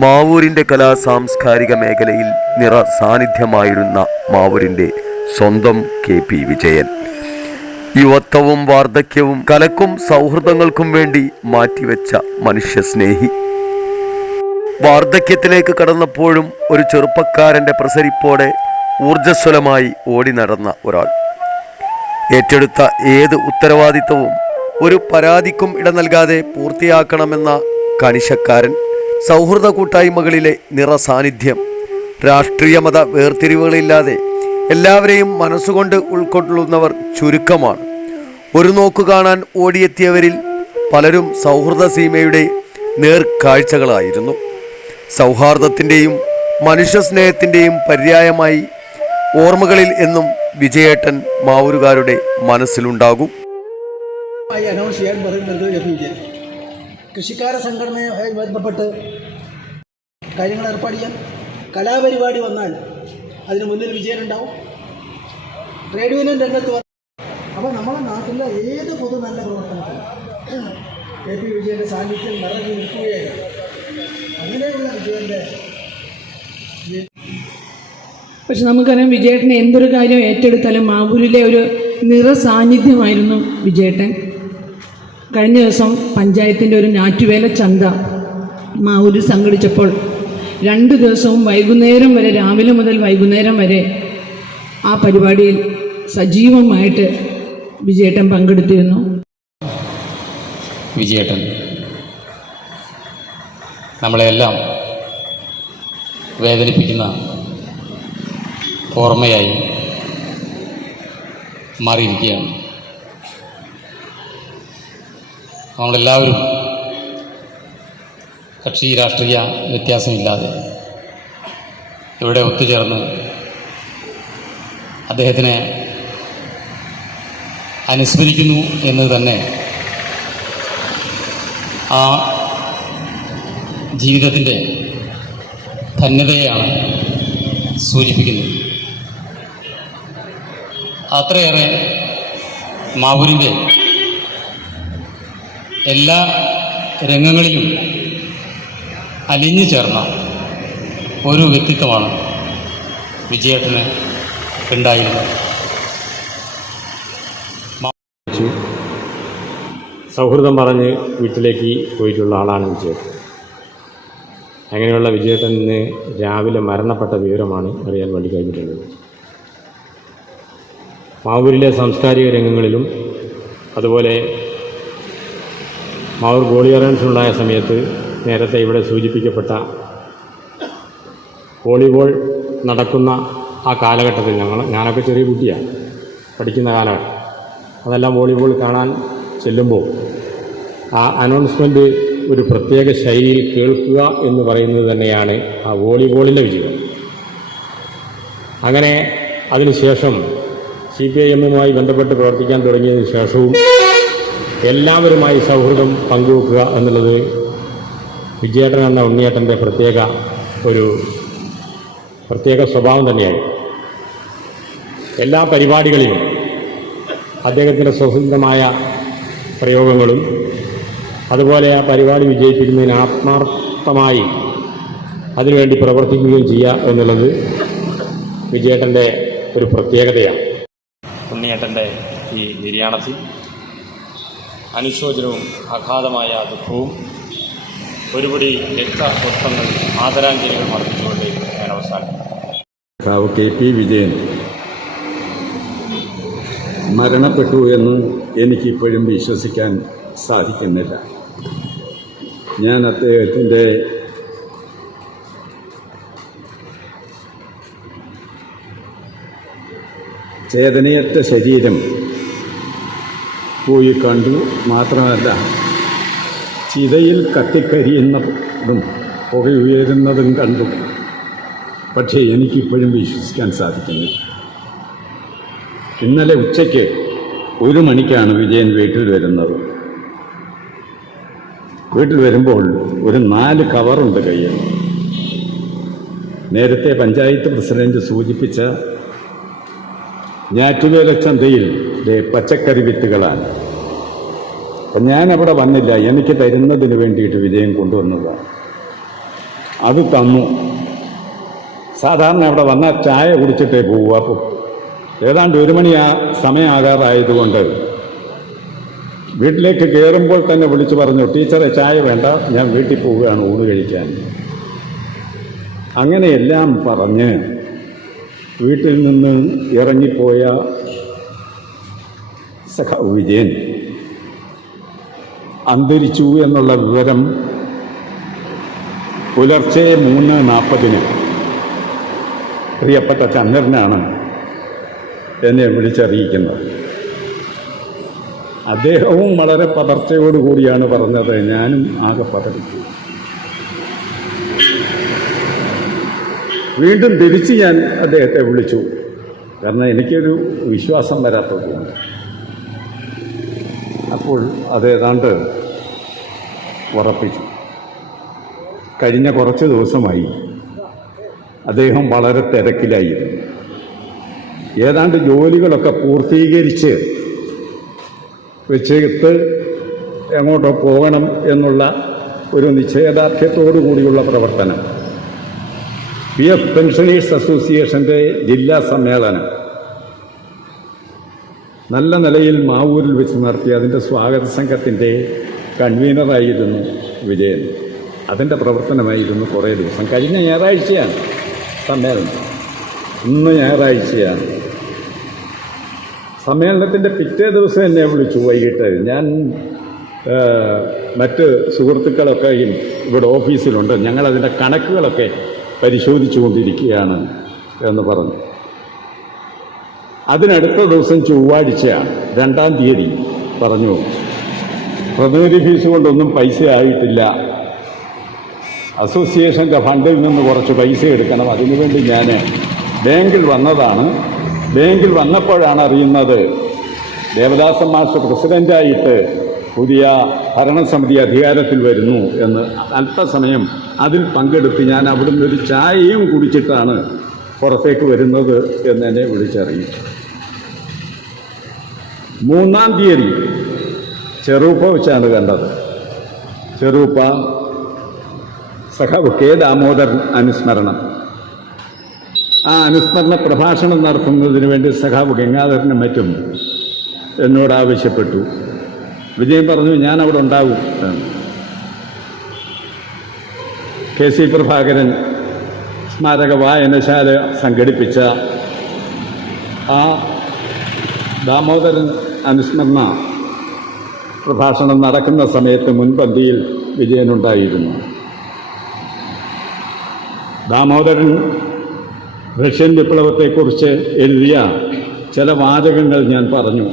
മാവൂരിൻ്റെ കലാ സാംസ്കാരിക മേഖലയിൽ നിറ സാന്നിധ്യമായിരുന്ന മാവൂരിൻ്റെ സ്വന്തം KP വിജയൻ യുവത്വവും വാർദ്ധക്യവും കലക്കും സൗഹൃദങ്ങൾക്കും വേണ്ടി മാറ്റിവെച്ച മനുഷ്യസ്നേഹി. വാർദ്ധക്യത്തിലേക്ക് കടന്നപ്പോഴും ഒരു ചെറുപ്പക്കാരൻ്റെ പ്രസരിപ്പോടെ ഊർജ്ജസ്വലമായി ഓടി നടന്ന ഒരാൾ. ഏറ്റെടുത്ത ഏത് ഉത്തരവാദിത്തവും ഒരു പരാതിക്കും ഇട നൽകാതെ പൂർത്തിയാക്കണമെന്ന കണിശക്കാരൻ. സൗഹൃദ കൂട്ടായ്മകളിലെ നിറ സാന്നിധ്യം. രാഷ്ട്രീയ മത വേർതിരിവുകളില്ലാതെ എല്ലാവരെയും മനസ്സുകൊണ്ട് ഉൾക്കൊള്ളുന്നവർ ചുരുക്കമാണ്. ഒരു നോക്കു കാണാൻ ഓടിയെത്തിയവരിൽ പലരും സൗഹൃദ സീമയുടെ നേർക്കാഴ്ചകളായിരുന്നു. സൗഹാർദ്ദത്തിൻ്റെയും മനുഷ്യസ്നേഹത്തിൻ്റെയും പര്യായമായി ഓർമ്മകളിൽ എന്നും വിജയേട്ടൻ മാവൂരുകാരുടെ മനസ്സിലുണ്ടാകും. അനൗൺസ് ചെയ്യാൻ പറയുന്നത് കൃഷിക്കാര സംഘടനയുമായി ബന്ധപ്പെട്ട് കാര്യങ്ങൾ ഏർപ്പാട് ചെയ്യാൻ കലാപരിപാടി വന്നാൽ അതിന് മുന്നിൽ വിജയനുണ്ടാവും. ട്രേഡ് യൂണിയൻ രംഗത്ത് അപ്പോൾ നമ്മുടെ നാട്ടിലെ ഏത് പൊതു നല്ല പ്രവർത്തനത്തിലും KP വിജയൻ്റെ സാന്നിധ്യം നിറഞ്ഞു നിൽക്കുകയാണ്. അങ്ങനെയുള്ള വിജയൻ്റെ പക്ഷെ നമുക്കറിയാം വിജയേട്ടനെ എന്തൊരു കാര്യം ഏറ്റെടുത്താലും മാവൂരിലെ ഒരു നിറ സാന്നിധ്യമായിരുന്നു വിജയേട്ടൻ. കഴിഞ്ഞ ദിവസം പഞ്ചായത്തിൻ്റെ ഒരു ഞാറ്റുവേല ചന്ത മാവൂരിൽ സംഘടിച്ചപ്പോൾ 2 ദിവസവും വൈകുന്നേരം വരെ, രാവിലെ മുതൽ വൈകുന്നേരം വരെ ആ പരിപാടിയിൽ സജീവമായിട്ട് വിജയേട്ടൻ പങ്കെടുത്തിരുന്നു. വിജയേട്ടൻ നമ്മളെല്ലാം വേദനിപ്പിക്കുന്ന ഓർമ്മയായി മാറിയിരിക്കുകയാണ്. നമ്മളെല്ലാവരും കക്ഷി രാഷ്ട്രീയ വ്യത്യാസമില്ലാതെ ഇവിടെ ഒത്തുചേർന്ന് അദ്ദേഹത്തിനെ അനുസ്മരിക്കുന്നു എന്ന് തന്നെ ആ ജീവിതത്തിൻ്റെ ധന്യതയാണ് സൂചിപ്പിക്കുന്നത്. അത്രയേറെ മാവൂരിൻ്റെ എല്ലാ രംഗങ്ങളിലും അലിഞ്ഞു ചേർന്ന ഒരു വ്യക്തിത്വമാണ് വിജയേട്ടന് ഉണ്ടായിരുന്നത്. സൗഹൃദം പറഞ്ഞ് വീട്ടിലേക്ക് പോയിട്ടുള്ള ആളാണ് വിജയേട്ടൻ. അങ്ങനെയുള്ള വിജയേട്ടൻ ഇന്ന് രാവിലെ മരണപ്പെട്ട വിവരമാണ് അറിയാൻ വേണ്ടി കഴിഞ്ഞിട്ടുള്ളത്. മാവൂരിലെ സാംസ്കാരിക രംഗങ്ങളിലും അതുപോലെ മാവൂർ ഗോളിയറൻസ് ഉണ്ടായ സമയത്ത് നേരത്തെ ഇവിടെ സൂചിപ്പിക്കപ്പെട്ട വോളിബോൾ നടക്കുന്ന ആ കാലഘട്ടത്തിൽ ഞാനൊക്കെ ചെറിയ കുട്ടിയാണ്, പഠിക്കുന്ന കാലഘട്ടം. അതെല്ലാം വോളിബോൾ കാണാൻ ചെല്ലുമ്പോൾ ആ അനൗൺസ്മെൻറ്റ് ഒരു പ്രത്യേക ശൈലിയിൽ കേൾക്കുക എന്ന് പറയുന്നത് തന്നെയാണ് ആ വോളിബോളിൻ്റെ വിജയം. അങ്ങനെ അതിനുശേഷം CPIM-മായി ബന്ധപ്പെട്ട് പ്രവർത്തിക്കാൻ തുടങ്ങിയതിന് ശേഷവും എല്ലാവരുമായി സൗഹൃദം പങ്കുവെക്കുക എന്നുള്ളത് വിജയേട്ടൻ എന്ന ഉണ്ണിയേട്ടൻ്റെ പ്രത്യേക സ്വഭാവം തന്നെയായി. എല്ലാ പരിപാടികളിലും അദ്ദേഹത്തിൻ്റെ സ്വതന്ത്രമായ പ്രയോഗങ്ങളും അതുപോലെ ആ പരിപാടി വിജയിപ്പിക്കുന്നതിന് ആത്മാർത്ഥമായി അതിനുവേണ്ടി പ്രവർത്തിക്കുകയും ചെയ്യുക എന്നുള്ളത് വിജയേട്ടൻ്റെ ഒരു പ്രത്യേകതയാണ്. ഉണ്ണിയേട്ടൻ്റെ ഈ നിര്യാണത്തിൽ അനുശോചനവും അഗാധമായ ദുഃഖവും ഒരുപടി രക്തപുഷ്പങ്ങൾ ആദരാഞ്ജലികൾ അർപ്പിച്ചുകൊണ്ട് ഞാൻ അവസാനിക്കും. KP വിജയൻ മരണപ്പെട്ടു എന്ന് എനിക്കിപ്പോഴും വിശ്വസിക്കാൻ സാധിക്കുന്നില്ല. ഞാൻ അദ്ദേഹത്തിൻ്റെ ചേതനയറ്റ ശരീരം പോയി കണ്ടു. മാത്രമല്ല, ചിതയിൽ കത്തിക്കരിയുന്നതും പുകയുയരുന്നതും കണ്ടു. പക്ഷേ എനിക്കിപ്പോഴും വിശ്വസിക്കാൻ സാധിക്കുന്നില്ല. ഇന്നലെ ഉച്ചയ്ക്ക് 1 മണിക്കാണ് വിജയൻ വീട്ടിൽ വരുന്നത്. വീട്ടിൽ വരുമ്പോൾ ഒരു 4 കവറുണ്ട് കയ്യിൽ. നേരത്തെ പഞ്ചായത്ത് പ്രസിഡന്റ് സൂചിപ്പിച്ച ഞാറ്റുവേല ചന്തയിൽ പച്ചക്കറി വിത്തുകളാണ്. ഞാനവിടെ വന്നില്ല, എനിക്ക് തരുന്നതിന് വേണ്ടിയിട്ട് വിജയൻ കൊണ്ടുവന്നതാണ്. അത് തന്നു. സാധാരണ അവിടെ വന്നാൽ ചായ കുടിച്ചിട്ടേ പോവുക. അപ്പോൾ ഏതാണ്ട് 1 മണി സമയമാകാറായതുകൊണ്ട് വീട്ടിലേക്ക് കയറുമ്പോൾ തന്നെ വിളിച്ചു പറഞ്ഞു, ടീച്ചറെ ചായ വേണ്ട, ഞാൻ വീട്ടിൽ പോവുകയാണ് ഊണ് കഴിക്കാൻ. അങ്ങനെയെല്ലാം പറഞ്ഞ് വീട്ടിൽ നിന്ന് ഇറങ്ങിപ്പോയ സഖാവ് വിജയൻ അന്തരിച്ചു എന്നുള്ള വിവരം പുലർച്ചെ 3:40 പ്രിയപ്പെട്ട ചന്ദ്രനാണ് എന്നെ വിളിച്ചറിയിക്കുന്നത്. അദ്ദേഹവും വളരെ പതർച്ചയോടുകൂടിയാണ് പറഞ്ഞത്. ഞാനും ആകെ പതറിച്ചു. വീണ്ടും തിരിച്ച് ഞാൻ അദ്ദേഹത്തെ വിളിച്ചു. കാരണം എനിക്കൊരു വിശ്വാസം വരാത്തതുകൊണ്ട്. അപ്പോൾ അതേതാണ്ട് ഉറപ്പിച്ചു. കഴിഞ്ഞ കുറച്ച് ദിവസമായി അദ്ദേഹം വളരെ തിരക്കിലായിരുന്നു. ഏതാണ്ട് ജോലികളൊക്കെ പൂർത്തീകരിച്ച് വെച്ചിട്ട് എങ്ങോട്ടോ പോകണം എന്നുള്ള ഒരു നിശ്ചയദാർഢ്യത്തോടു കൂടിയുള്ള പ്രവർത്തനം. PF പെൻഷനേഴ്സ് അസോസിയേഷൻ്റെ ജില്ലാ സമ്മേളനം നല്ല നിലയിൽ മാവൂരിൽ വെച്ച് നടത്തി. അതിൻ്റെ സ്വാഗത സംഘത്തിൻ്റെ കൺവീനറായിരുന്നു വിജയൻ. അതിൻ്റെ പ്രവർത്തനമായിരുന്നു കുറേ ദിവസം. കഴിഞ്ഞ ഞായറാഴ്ചയാണ് സമ്മേളനം. ഇന്ന് ഞായറാഴ്ചയാണ്. സമ്മേളനത്തിൻ്റെ പിറ്റേ ദിവസം എന്നെ വിളിച്ചു വൈകിട്ട്. ഞാൻ മറ്റ് സുഹൃത്തുക്കളൊക്കെയും ഇവിടെ ഓഫീസിലുണ്ട്, ഞങ്ങളതിൻ്റെ കണക്കുകളൊക്കെ പരിശോധിച്ചു കൊണ്ടിരിക്കുകയാണ് എന്ന് പറഞ്ഞു. അതിനടുത്ത ദിവസം ചൊവ്വാഴ്ചയാണ്, 2-ാം തീയതി പറഞ്ഞു, പ്രതിനിധി ഫീസ് കൊണ്ടൊന്നും പൈസ ആയിട്ടില്ല, അസോസിയേഷൻ്റെ ഫണ്ടിൽ നിന്ന് കുറച്ച് പൈസ എടുക്കണം, അതിനുവേണ്ടി ഞാൻ ബാങ്കിൽ വന്നതാണ്. ബാങ്കിൽ വന്നപ്പോഴാണ് അറിയുന്നത് ദേവദാസൻ മാസ്റ്റർ പ്രസിഡൻ്റായിട്ട് പുതിയ ഭരണസമിതി അധികാരത്തിൽ വരുന്നു എന്ന്. അല്പസമയം അതിൽ പങ്കെടുത്ത് ഞാൻ അവിടുന്ന് ഒരു ചായയും കുടിച്ചിട്ടാണ് പുറത്തേക്ക് വരുന്നത് എന്ന് എന്നെ വിളിച്ചറിയിച്ചു. 3-ാം തീയതി ചെറുപ്പ വെച്ചാണ് കണ്ടത്. ചെറുപ്പ സഖാവ് കെ ദാമോദരൻ അനുസ്മരണം. ആ അനുസ്മരണ പ്രഭാഷണം നടത്തുന്നതിന് വേണ്ടി സഖാവ് ഗംഗാധരനും മറ്റും എന്നോട് ആവശ്യപ്പെട്ടു. വിജയൻ പറഞ്ഞു, ഞാൻ അവിടെ ഉണ്ടാവും. KC പ്രഭാകരൻ സ്മാരക വായനശാല സംഘടിപ്പിച്ച ആ ദാമോദരൻ അനുസ്മരണ പ്രഭാഷണം നടക്കുന്ന സമയത്ത് മുൻപന്തിയിൽ വിജയനുണ്ടായിരുന്നു. ദാമോദരൻ റഷ്യൻ വിപ്ലവത്തെക്കുറിച്ച് എഴുതിയ ചില വാചകങ്ങൾ ഞാൻ പറഞ്ഞു.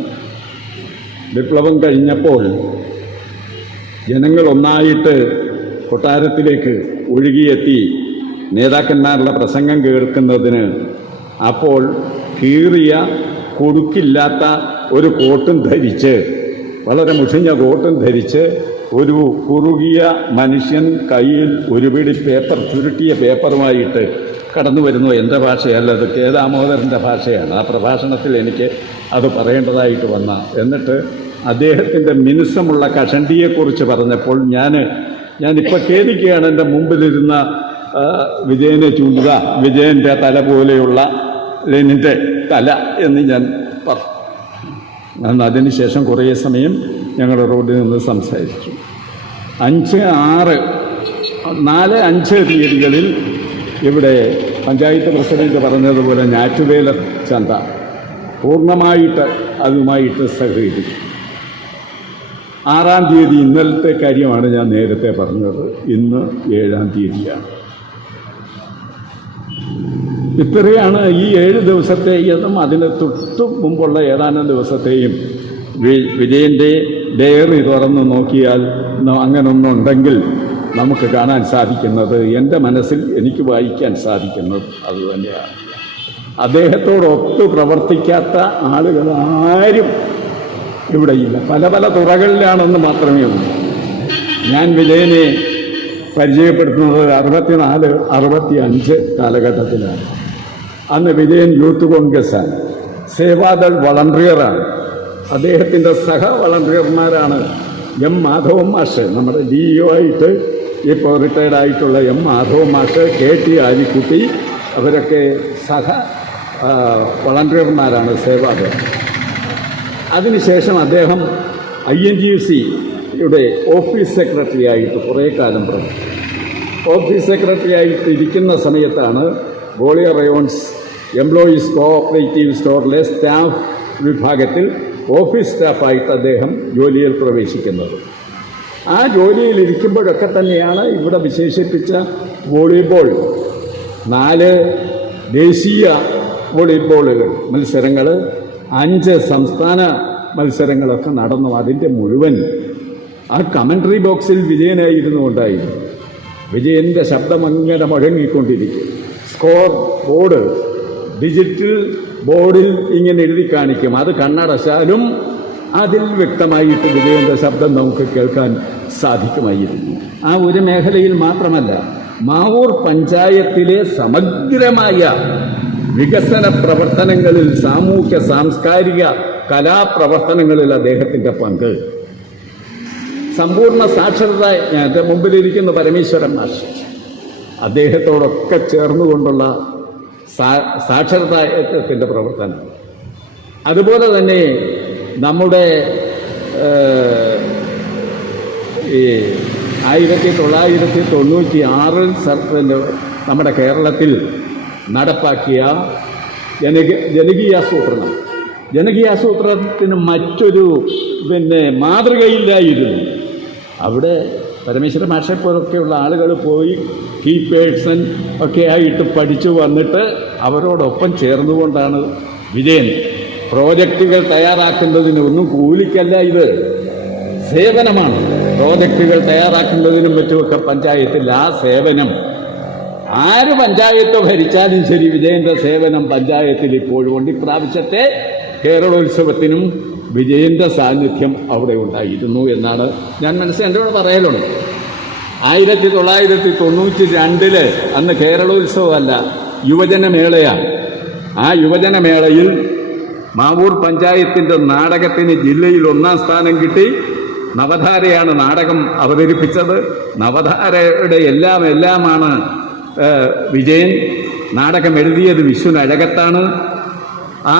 വിപ്ലവം കഴിഞ്ഞപ്പോൾ ജനങ്ങൾ ഒന്നായിട്ട് കൊട്ടാരത്തിലേക്ക് ഒഴുകിയെത്തി നേതാക്കന്മാരുടെ പ്രസംഗം കേൾക്കുന്നതിന്. അപ്പോൾ കീറിയ കൊടുക്കില്ലാത്ത ഒരു കോട്ടും ധരിച്ച്, വളരെ മുഷിഞ്ഞ കോട്ടും ധരിച്ച്, ഒരു കുറുകിയ മനുഷ്യൻ കയ്യിൽ ഒരു പിടി പേപ്പർ, ചുരുട്ടിയ പേപ്പറുമായിട്ട് കടന്നു വരുന്നു. എൻ്റെ ഭാഷയല്ല, അത് കെ ദാമോദരൻ്റെ ഭാഷയാണ്. ആ പ്രഭാഷണത്തിൽ എനിക്ക് അത് പറയേണ്ടതായിട്ട് വന്ന. എന്നിട്ട് അദ്ദേഹത്തിൻ്റെ മിനുസമുള്ള കഷണ്ടിയെക്കുറിച്ച് പറഞ്ഞപ്പോൾ ഞാനിപ്പോൾ ഖേദിക്കുകയാണ്. എൻ്റെ മുമ്പിലിരുന്ന വിജയനെ ചൂണ്ടുക, വിജയൻ്റെ തല പോലെയുള്ള ലെനിൻ്റെ തല എന്ന് ഞാൻ പറഞ്ഞു. അതിനുശേഷം കുറേ സമയം ഞങ്ങൾ റോഡിൽ നിന്ന് സംസാരിച്ചു. 5, 6, 4, 5 തീയതികളിൽ ഇവിടെ പഞ്ചായത്ത് പ്രസിഡന്റ് പറഞ്ഞതുപോലെ ഞാറ്റുവേല ചന്ത പൂർണ്ണമായിട്ട് അതുമായിട്ട് സഹകരിച്ചു. 6-ാം തീയതി ഇന്നലത്തെ കാര്യമാണ് ഞാൻ നേരത്തെ പറഞ്ഞത്. ഇന്ന് 7-ാം തീയതിയാണ്. ഇത്രയാണ് ഈ 7 ദിവസത്തെയും അതിന് തൊട്ടു മുമ്പുള്ള ഏതാനും ദിവസത്തെയും വിജയൻ്റെ ഡയറി തുറന്ന് നോക്കിയാൽ അങ്ങനൊന്നുണ്ടെങ്കിൽ നമുക്ക് കാണാൻ സാധിക്കുന്നത്, എൻ്റെ മനസ്സിൽ എനിക്ക് വായിക്കാൻ സാധിക്കുന്നത് അതുതന്നെയാണ്. അദ്ദേഹത്തോടൊത്ത് പ്രവർത്തിക്കാത്ത ആളുകൾ ആരും ഇവിടെയില്ല. പല പല തുറകളിലാണെന്ന് മാത്രമേ ഉള്ളൂ. ഞാൻ വിജയനെ പരിചയപ്പെടുത്തുന്നത് 64, 65 കാലഘട്ടത്തിലാണ്. അന്ന് വിജയൻ യൂത്ത് കോൺഗ്രസ്സാണ്, സേവാദൾ വളണ്ടിയറാണ്. അദ്ദേഹത്തിൻ്റെ സഹ വളണ്ടിയർമാരാണ് എം മാധവൻ മാഷ്, നമ്മുടെ DEO ആയിട്ട് ഇപ്പോൾ റിട്ടയർഡായിട്ടുള്ള എം മാധവ മാഷ്, KT ആലിക്കുട്ടി, അവരൊക്കെ വളണ്ടിയർമാരാണ്, സേവാദൾ. അതിനുശേഷം അദ്ദേഹം INGC-യുടെ ഓഫീസ് സെക്രട്ടറി ആയിട്ട് കുറേ കാലം പ്രവർത്തിച്ചു. ഓഫീസ് സെക്രട്ടറി ആയിട്ട് ഇരിക്കുന്ന സമയത്താണ് ഗോളിയർ റയോൺസ് എംപ്ലോയീസ് കോഓപ്പറേറ്റീവ് സ്റ്റോറിലെ സ്റ്റാഫ് വിഭാഗത്തിൽ ഓഫീസ് സ്റ്റാഫായിട്ട് അദ്ദേഹം ജോലിയിൽ പ്രവേശിക്കുന്നത്. ആ ജോലിയിൽ ഇരിക്കുമ്പോഴൊക്കെ തന്നെയാണ് ഇവിടെ വിശേഷിപ്പിച്ച വോളിബോൾ 4 ദേശീയ വോളിബോളുകൾ മത്സരങ്ങൾ, 5 സംസ്ഥാന മത്സരങ്ങളൊക്കെ നടന്നു. അതിൻ്റെ മുഴുവൻ ആ കമൻട്രി ബോക്സിൽ വിജയനായിരുന്നു ഉണ്ടായിരുന്നു. വിജയൻ്റെ ശബ്ദം അങ്ങനെ മുഴങ്ങിക്കൊണ്ടിരിക്കും. സ്കോർ ബോർഡ് ഡിജിറ്റൽ ബോർഡിൽ ഇങ്ങനെ എഴുതി കാണിക്കും. അത് കണ്ണടച്ചാലും അതിൽ വ്യക്തമായിട്ട് വിജയൻ്റെ ശബ്ദം നമുക്ക് കേൾക്കാൻ സാധിക്കുമായിരുന്നു. ആ ഒരു മേഖലയിൽ മാത്രമല്ല, മാവൂർ പഞ്ചായത്തിലെ സമഗ്രമായ വികസന പ്രവർത്തനങ്ങളിൽ, സാമൂഹ്യ സാംസ്കാരിക കലാപ്രവർത്തനങ്ങളിൽ അദ്ദേഹത്തിൻ്റെ പങ്ക്, സമ്പൂർണ്ണ സാക്ഷരത, ഞാൻ എൻ്റെ മുമ്പിലിരിക്കുന്ന പരമേശ്വരൻ മാഷ്, അദ്ദേഹത്തോടൊക്കെ ചേർന്നുകൊണ്ടുള്ള സാക്ഷരതായത്തിൻ്റെ പ്രവർത്തനം. അതുപോലെ തന്നെ നമ്മുടെ ഈ 1996 നമ്മുടെ കേരളത്തിൽ നടപ്പാക്കിയ ജനകീയാസൂത്രണത്തിന് മറ്റൊരു മാതൃകയില്ലായിരുന്നു. അവിടെ പരമേശ്വര മാഷെ പോലൊക്കെയുള്ള ആളുകൾ പോയി കീ പേഴ്സൺ ഒക്കെ ആയിട്ട് പഠിച്ചു വന്നിട്ട് അവരോടൊപ്പം ചേർന്നുകൊണ്ടാണ് വിജയൻ പ്രോജക്റ്റുകൾ തയ്യാറാക്കുന്നതിന്, ഒന്നും കൂലിക്കല്ല, ഇത് സേവനമാണ്. പ്രോജക്റ്റുകൾ തയ്യാറാക്കുന്നതിനും മറ്റുമൊക്കെ പഞ്ചായത്തിൽ ആ സേവനം, ആര് പഞ്ചായത്ത് ഭരിച്ചാലും ശരി, വിജയൻ്റെ സേവനം പഞ്ചായത്തിൽ ഇപ്പോഴും ഉണ്ട്. ഇപ്രാവശ്യത്തെ കേരളോത്സവത്തിനും വിജയൻ്റെ സാന്നിധ്യം അവിടെ ഉണ്ടായിരുന്നു എന്നാണ് ഞാൻ എൻ്റെ കൂടെ പറയലുണ്ട്. 1992 അന്ന് കേരളോത്സവമല്ല, യുവജനമേളയാണ്. ആ യുവജനമേളയിൽ മാവൂർ പഞ്ചായത്തിൻ്റെ നാടകത്തിന് ജില്ലയിൽ 1ാം സ്ഥാനം കിട്ടി. നവധാരയാണ് നാടകം അവതരിപ്പിച്ചത്. നവധാരയുടെ എല്ലാമാണ് വിജയൻ. നാടകം എഴുതിയത് വിശ്വൻ അഴകത്താണ്. ആ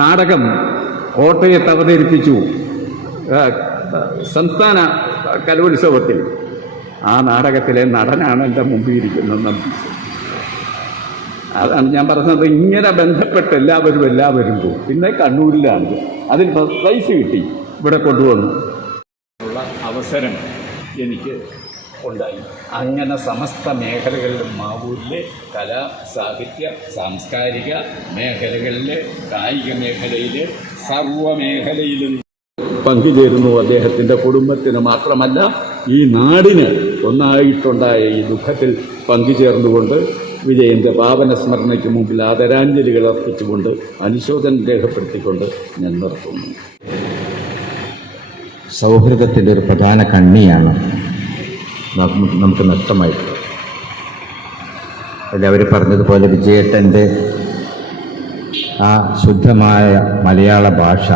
നാടകം കോട്ടയത്ത് അവതരിപ്പിച്ചു സംസ്ഥാന കലോത്സവത്തിൽ. ആ നാടകത്തിലെ നടനാണ് എൻ്റെ മുമ്പിൽ ഇരിക്കുന്നത് നമ്പി. അതാണ് ഞാൻ പറഞ്ഞത്. ഇങ്ങനെ ബന്ധപ്പെട്ട് എല്ലാവരും പോകും. പിന്നെ കണ്ണൂരിലാണ് അതിൽ പ്രൈസ് കിട്ടി, ഇവിടെ കൊണ്ടുവന്നു ഉള്ള അവസരം എനിക്ക് ഉണ്ടായി. അങ്ങനെ സമസ്ത മേഖലകളിലും മാവൂരിലെ കലാ, സാഹിത്യ, സാംസ്കാരിക മേഖലകളിൽ, കായിക മേഖലയിൽ, സർവ്വമേഖലയിലും പങ്കുചേരുന്നു. അദ്ദേഹത്തിൻ്റെ കുടുംബത്തിന് മാത്രമല്ല, ഈ നാടിന് ഒന്നായിട്ടുണ്ടായ ഈ ദുഃഖത്തിൽ പങ്കുചേർന്നുകൊണ്ട് വിജയൻ്റെ പാവന സ്മരണയ്ക്ക് മുമ്പിൽ ആദരാഞ്ജലികൾ അർപ്പിച്ചുകൊണ്ട് അനുശോചനം രേഖപ്പെടുത്തിക്കൊണ്ട് ഞാൻ നിർത്തുന്നു. സൗഹൃദത്തിൻ്റെ ഒരു പ്രധാന കണ്ണിയാണ് നമുക്ക് നഷ്ടമായിട്ടുള്ളത്. എല്ലാവരും പറഞ്ഞതുപോലെ വിജയേട്ടൻ്റെ ആ ശുദ്ധമായ മലയാള ഭാഷ,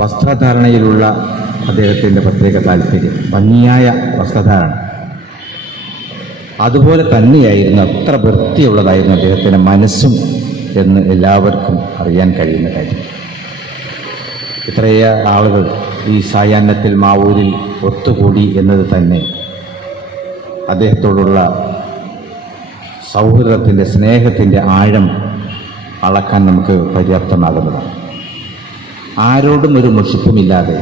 വസ്ത്രധാരണയിലുള്ള അദ്ദേഹത്തിൻ്റെ പ്രത്യേക താല്പര്യം, ഭംഗിയായ വസ്ത്രധാരണ, അതുപോലെ തന്നെയായിരുന്നു, അത്ര വൃത്തിയുള്ളതായിരുന്നു അദ്ദേഹത്തിൻ്റെ മനസ്സും എന്ന് എല്ലാവർക്കും അറിയാൻ കഴിയുന്ന കാര്യം. ഇത്രയേറെ ആളുകൾ ഈ സായാഹ്നത്തിൽ മാവൂരിൽ ഒത്തുകൂടി എന്നത് തന്നെ അദ്ദേഹത്തോടുള്ള സൗഹൃദത്തിൻ്റെ, സ്നേഹത്തിൻ്റെ ആഴം അളക്കാൻ നമുക്ക് പര്യാപ്തമാകുന്നതാണ്. ആരോടും ഒരു മുഷിപ്പുമില്ലാതെ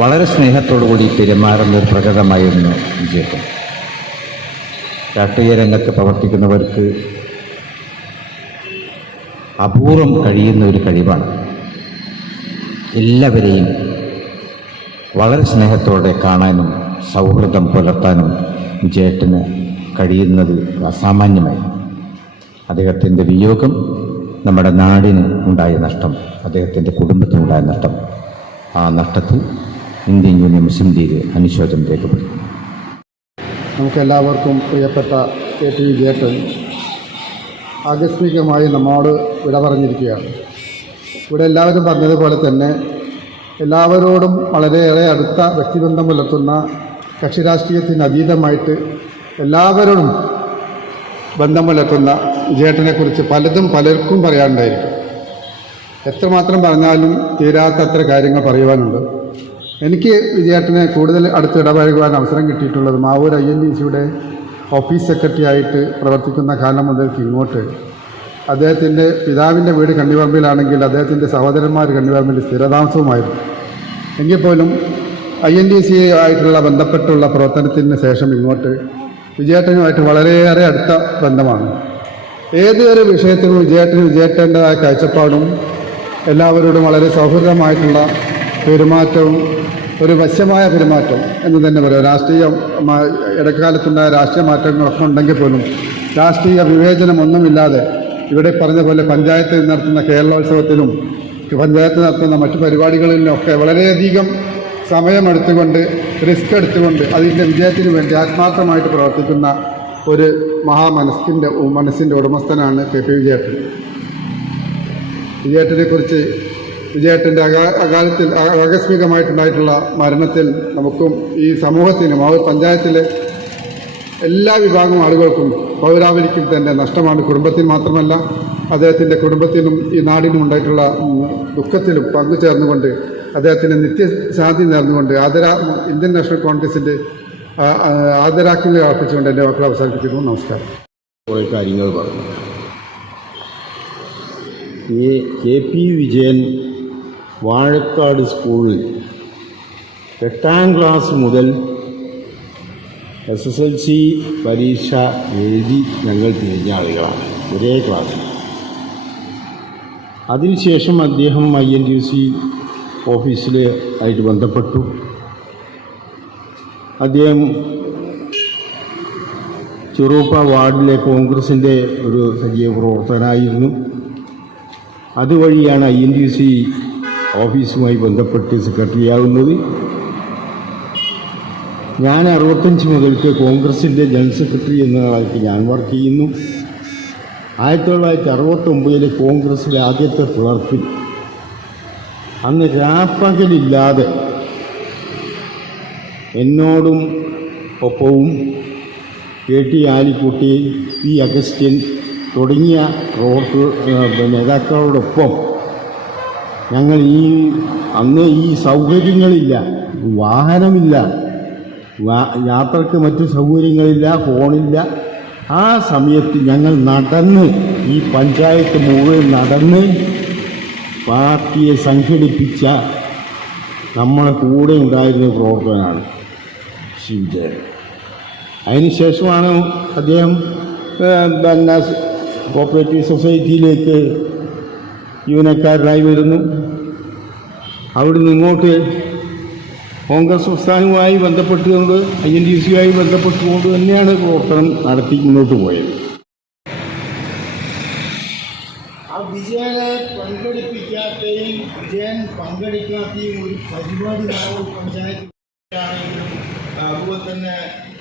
വളരെ സ്നേഹത്തോടുകൂടി പെരുമാറുന്ന ഒരു പ്രകടമായിരുന്നു വിജയൻ. രാഷ്ട്രീയ രംഗത്ത് പ്രവർത്തിക്കുന്നവർക്ക് അപൂർവം കഴിയുന്ന ഒരു കഴിവാണ്. എല്ലാവരെയും വളരെ സ്നേഹത്തോടെ കാണാനും സൗഹൃദം പുലർത്താനും വിജയേട്ടന് കഴിയുന്നത് അസാമാന്യമായി. അദ്ദേഹത്തിൻ്റെ വിയോഗം നമ്മുടെ നാടിന് ഉണ്ടായ നഷ്ടം, അദ്ദേഹത്തിൻ്റെ കുടുംബത്തിനുണ്ടായ നഷ്ടം. ആ നഷ്ടത്തിൽ ഇന്ത്യൻ യൂണിയൻ മുസ്ലിം ലീഗ് അനുശോചനം രേഖപ്പെടുത്തി. നമുക്കെല്ലാവർക്കും പ്രിയപ്പെട്ട KT വിജയേട്ടൻ ആകസ്മികമായി നമ്മോട് വിട പറഞ്ഞിരിക്കുകയാണ്. ഇവിടെ എല്ലാവരും പറഞ്ഞതുപോലെ തന്നെ എല്ലാവരോടും വളരെയേറെ അടുത്ത വ്യക്തിബന്ധം പുലർത്തുന്ന, കക്ഷി രാഷ്ട്രീയത്തിന് അതീതമായിട്ട് എല്ലാവരോടും ബന്ധം പുലർത്തുന്ന വിജയേട്ടനെക്കുറിച്ച് പലർക്കും പറയാനുണ്ടായിരിക്കും. എത്രമാത്രം പറഞ്ഞാലും തീരാത്തത്ര കാര്യങ്ങൾ പറയുവാനുണ്ട്. എനിക്ക് വിജയേട്ടനെ കൂടുതൽ അടുത്ത് ഇടപഴകുവാൻ അവസരം കിട്ടിയിട്ടുള്ളത് മാവൂർ INTUCയുടെ ഓഫീസ് സെക്രട്ടറി ആയിട്ട് പ്രവർത്തിക്കുന്ന കാലം മുതൽക്ക് ഇങ്ങോട്ട്. അദ്ദേഹത്തിൻ്റെ പിതാവിൻ്റെ വീട് കണ്ണിപറമ്പിലാണെങ്കിൽ അദ്ദേഹത്തിൻ്റെ സഹോദരന്മാർ കണ്ണിപറമ്പിൽ സ്ഥിരതാമസവുമായിരുന്നു. എങ്കിൽ പോലും INTUC ആയിട്ടുള്ള ബന്ധപ്പെട്ടുള്ള പ്രവർത്തനത്തിന് ശേഷം ഇങ്ങോട്ട് വിജയേട്ടനുമായിട്ട് വളരെയേറെ അടുത്ത ബന്ധമാണ്. ഏതൊരു വിഷയത്തിനും വിജയേട്ടൻ്റെതായ കാഴ്ചപ്പാടും എല്ലാവരോടും വളരെ സൗഹൃദമായിട്ടുള്ള പെരുമാറ്റവും ഒരു വശ്യമായ പെരുമാറ്റം എന്ന് തന്നെ പറയാം. ഇടക്കാലത്തുണ്ടായ രാഷ്ട്രീയ മാറ്റങ്ങളൊക്കെ ഉണ്ടെങ്കിൽ പോലും രാഷ്ട്രീയ വിവേചനമൊന്നുമില്ലാതെ ഇവിടെ പറഞ്ഞ പോലെ പഞ്ചായത്ത് നടത്തുന്ന കേരളോത്സവത്തിലും പഞ്ചായത്ത് നടത്തുന്ന മറ്റു പരിപാടികളിലൊക്കെ വളരെയധികം സമയമെടുത്തുകൊണ്ട് റിസ്ക് എടുത്തുകൊണ്ട് അതിൻ്റെ വിജയത്തിന് വേണ്ടി ആത്മാർത്ഥമായിട്ട് പ്രവർത്തിക്കുന്ന ഒരു മനസ്സിൻ്റെ ഉടമസ്ഥനാണ് KP വിജയേട്ടൻ. വിജയേട്ടനെക്കുറിച്ച് വിജയേട്ടൻ്റെ അകാലത്തിൽ ആകസ്മികമായിട്ടുണ്ടായിട്ടുള്ള മരണത്തിൽ നമുക്കും ഈ സമൂഹത്തിനും ആ പഞ്ചായത്തിലെ എല്ലാ വിഭാഗം ആളുകൾക്കും പൗരാവലിക്കും തന്നെ നഷ്ടമാണ്. കുടുംബത്തിന് മാത്രമല്ല അദ്ദേഹത്തിൻ്റെ കുടുംബത്തിനും ഈ നാടിനും ഉണ്ടായിട്ടുള്ള ദുഃഖത്തിലും പങ്കുചേർന്നുകൊണ്ട് അദ്ദേഹത്തിന് നിത്യശാന്തി നേർന്നുകൊണ്ട് ഇന്ത്യൻ നാഷണൽ കോൺഗ്രസിൻ്റെ ആദരാജ്ഞലി അർപ്പിച്ചുകൊണ്ട് എൻ്റെ വാക്കുകൾ അവസാനിപ്പിക്കുന്നു. നമസ്കാരം. കുറേ കാര്യങ്ങൾ പറഞ്ഞു. ഈ KP വിജയൻ വാഴക്കാട് സ്കൂളിൽ 8ാം ക്ലാസ് മുതൽ SSLC പരീക്ഷ എഴുതി ഞങ്ങൾ തിരിഞ്ഞ ആളുകളാണ്, ഒരേ ക്ലാസ്സിൽ. അതിനുശേഷം അദ്ദേഹം INTUC ഓഫീസിൽ ആയിട്ട് ബന്ധപ്പെട്ടു. അദ്ദേഹം ചെറുപ്പ വാർഡിലെ കോൺഗ്രസിൻ്റെ ഒരു സജീവ പ്രവർത്തകനായിരുന്നു. അതുവഴിയാണ് INTUC ഓഫീസുമായി ബന്ധപ്പെട്ട് സെക്രട്ടറിയാകുന്നത്. ഞാൻ 65 മുതൽക്ക് കോൺഗ്രസിൻ്റെ ജനറൽ സെക്രട്ടറി എന്ന കാലത്ത് ഞാൻ വർക്ക് ചെയ്യുന്നു. 1969 കോൺഗ്രസിലെ ആദ്യത്തെ പിളർപ്പിൽ അന്ന് രാപ്പകലില്ലാതെ എന്നോടും ഒപ്പവും KT ആലിക്കുട്ടി, P അഗസ്റ്റിൻ തുടങ്ങിയ നേതാക്കളോടൊപ്പം ഞങ്ങൾ അന്ന് ഈ സൗകര്യങ്ങളില്ല, വാഹനമില്ല, യാത്രക്ക് മറ്റു സൗകര്യങ്ങളില്ല, ഫോണില്ല. ആ സമയത്ത് ഞങ്ങൾ നടന്ന് ഈ പഞ്ചായത്ത് മുഴുവൻ നടന്ന് പാർട്ടിയെ സംഘടിപ്പിച്ച നമ്മളെ കൂടെ ഉണ്ടായിരുന്ന പ്രവർത്തകനാണ് വിജയൻ. അതിനുശേഷമാണ് അദ്ദേഹം കോപ്പറേറ്റീവ് സൊസൈറ്റിയിലേക്ക് ജീവനക്കാരനായി വരുന്നു. അവിടുന്ന് ഇങ്ങോട്ട് കോൺഗ്രസ് പ്രസ്ഥാനവുമായി ബന്ധപ്പെട്ടുകൊണ്ട് INTUCയുമായി ബന്ധപ്പെട്ടുകൊണ്ട് തന്നെയാണ് പ്രവർത്തനം നടത്തി മുന്നോട്ട് പോയത്. ആ വിജയനെ പങ്കെടുപ്പിക്കാത്തയും വിജയൻ പങ്കെടുക്കാത്തയും ഒരു പരിപാടി പഞ്ചായത്തിലാണെങ്കിലും അതുപോലെ തന്നെ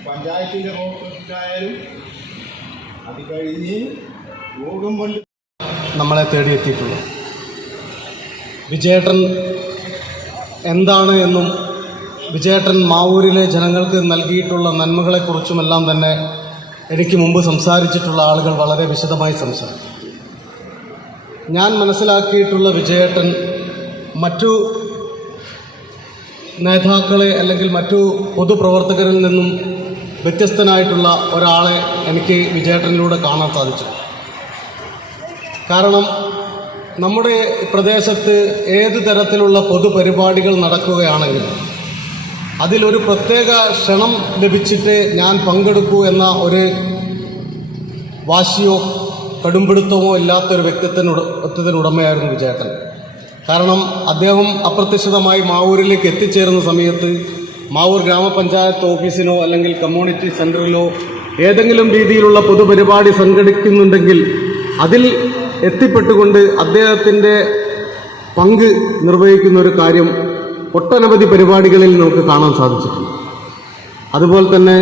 പഞ്ചായത്തിൻ്റെ പ്രവർത്തനത്തിലായാലും അത് കഴിഞ്ഞ് യോഗം കൊണ്ട് നമ്മളെ തേടിയെത്തിയിട്ടുള്ളത്. വിജയേട്ടൻ എന്താണ് എന്നും വിജയേട്ടൻ മാവൂരിലെ ജനങ്ങൾക്ക് നൽകിയിട്ടുള്ള നന്മകളെക്കുറിച്ചുമെല്ലാം തന്നെ എനിക്ക് മുമ്പ് സംസാരിച്ചിട്ടുള്ള ആളുകൾ വളരെ വിശദമായി സംസാരിച്ചു. ഞാൻ മനസ്സിലാക്കിയിട്ടുള്ള വിജയേട്ടൻ മറ്റു നേതാക്കളെ അല്ലെങ്കിൽ മറ്റു പൊതുപ്രവർത്തകരിൽ നിന്നും വ്യത്യസ്തനായിട്ടുള്ള ഒരാളെ എനിക്ക് വിജയേട്ടനിലൂടെ കാണാൻ സാധിച്ചു. കാരണം നമ്മുടെ പ്രദേശത്ത് ഏതു തരത്തിലുള്ള പൊതുപരിപാടികൾ നടക്കുകയാണെങ്കിലും അതിലൊരു പ്രത്യേക ക്ഷണം ലഭിച്ചിട്ട് ഞാൻ പങ്കെടുക്കൂ എന്ന ഒരു വാശിയോ കടുംപിടുത്തമോ ഇല്ലാത്തൊരു വ്യക്തിത്വത്തിനുടമയായിരുന്നു വിജയേട്ടൻ. കാരണം അദ്ദേഹം അപ്രത്യക്ഷിതമായി മാവൂരിലേക്ക് എത്തിച്ചേരുന്ന സമയത്ത് മാവൂർ ഗ്രാമപഞ്ചായത്ത് ഓഫീസിനോ അല്ലെങ്കിൽ കമ്മ്യൂണിറ്റി സെൻ്ററിലോ ഏതെങ്കിലും രീതിയിലുള്ള പൊതുപരിപാടി സംഘടിക്കുന്നുണ്ടെങ്കിൽ അതിൽ എത്തിപ്പെട്ടുകൊണ്ട് അദ്ദേഹത്തിൻ്റെ പങ്ക് നിർവഹിക്കുന്ന ഒരു കാര്യം ഒട്ടനവധി പരിപാടികളിൽ നമുക്ക് കാണാൻ സാധിച്ചിട്ടുണ്ട്. അതുപോലെ തന്നെ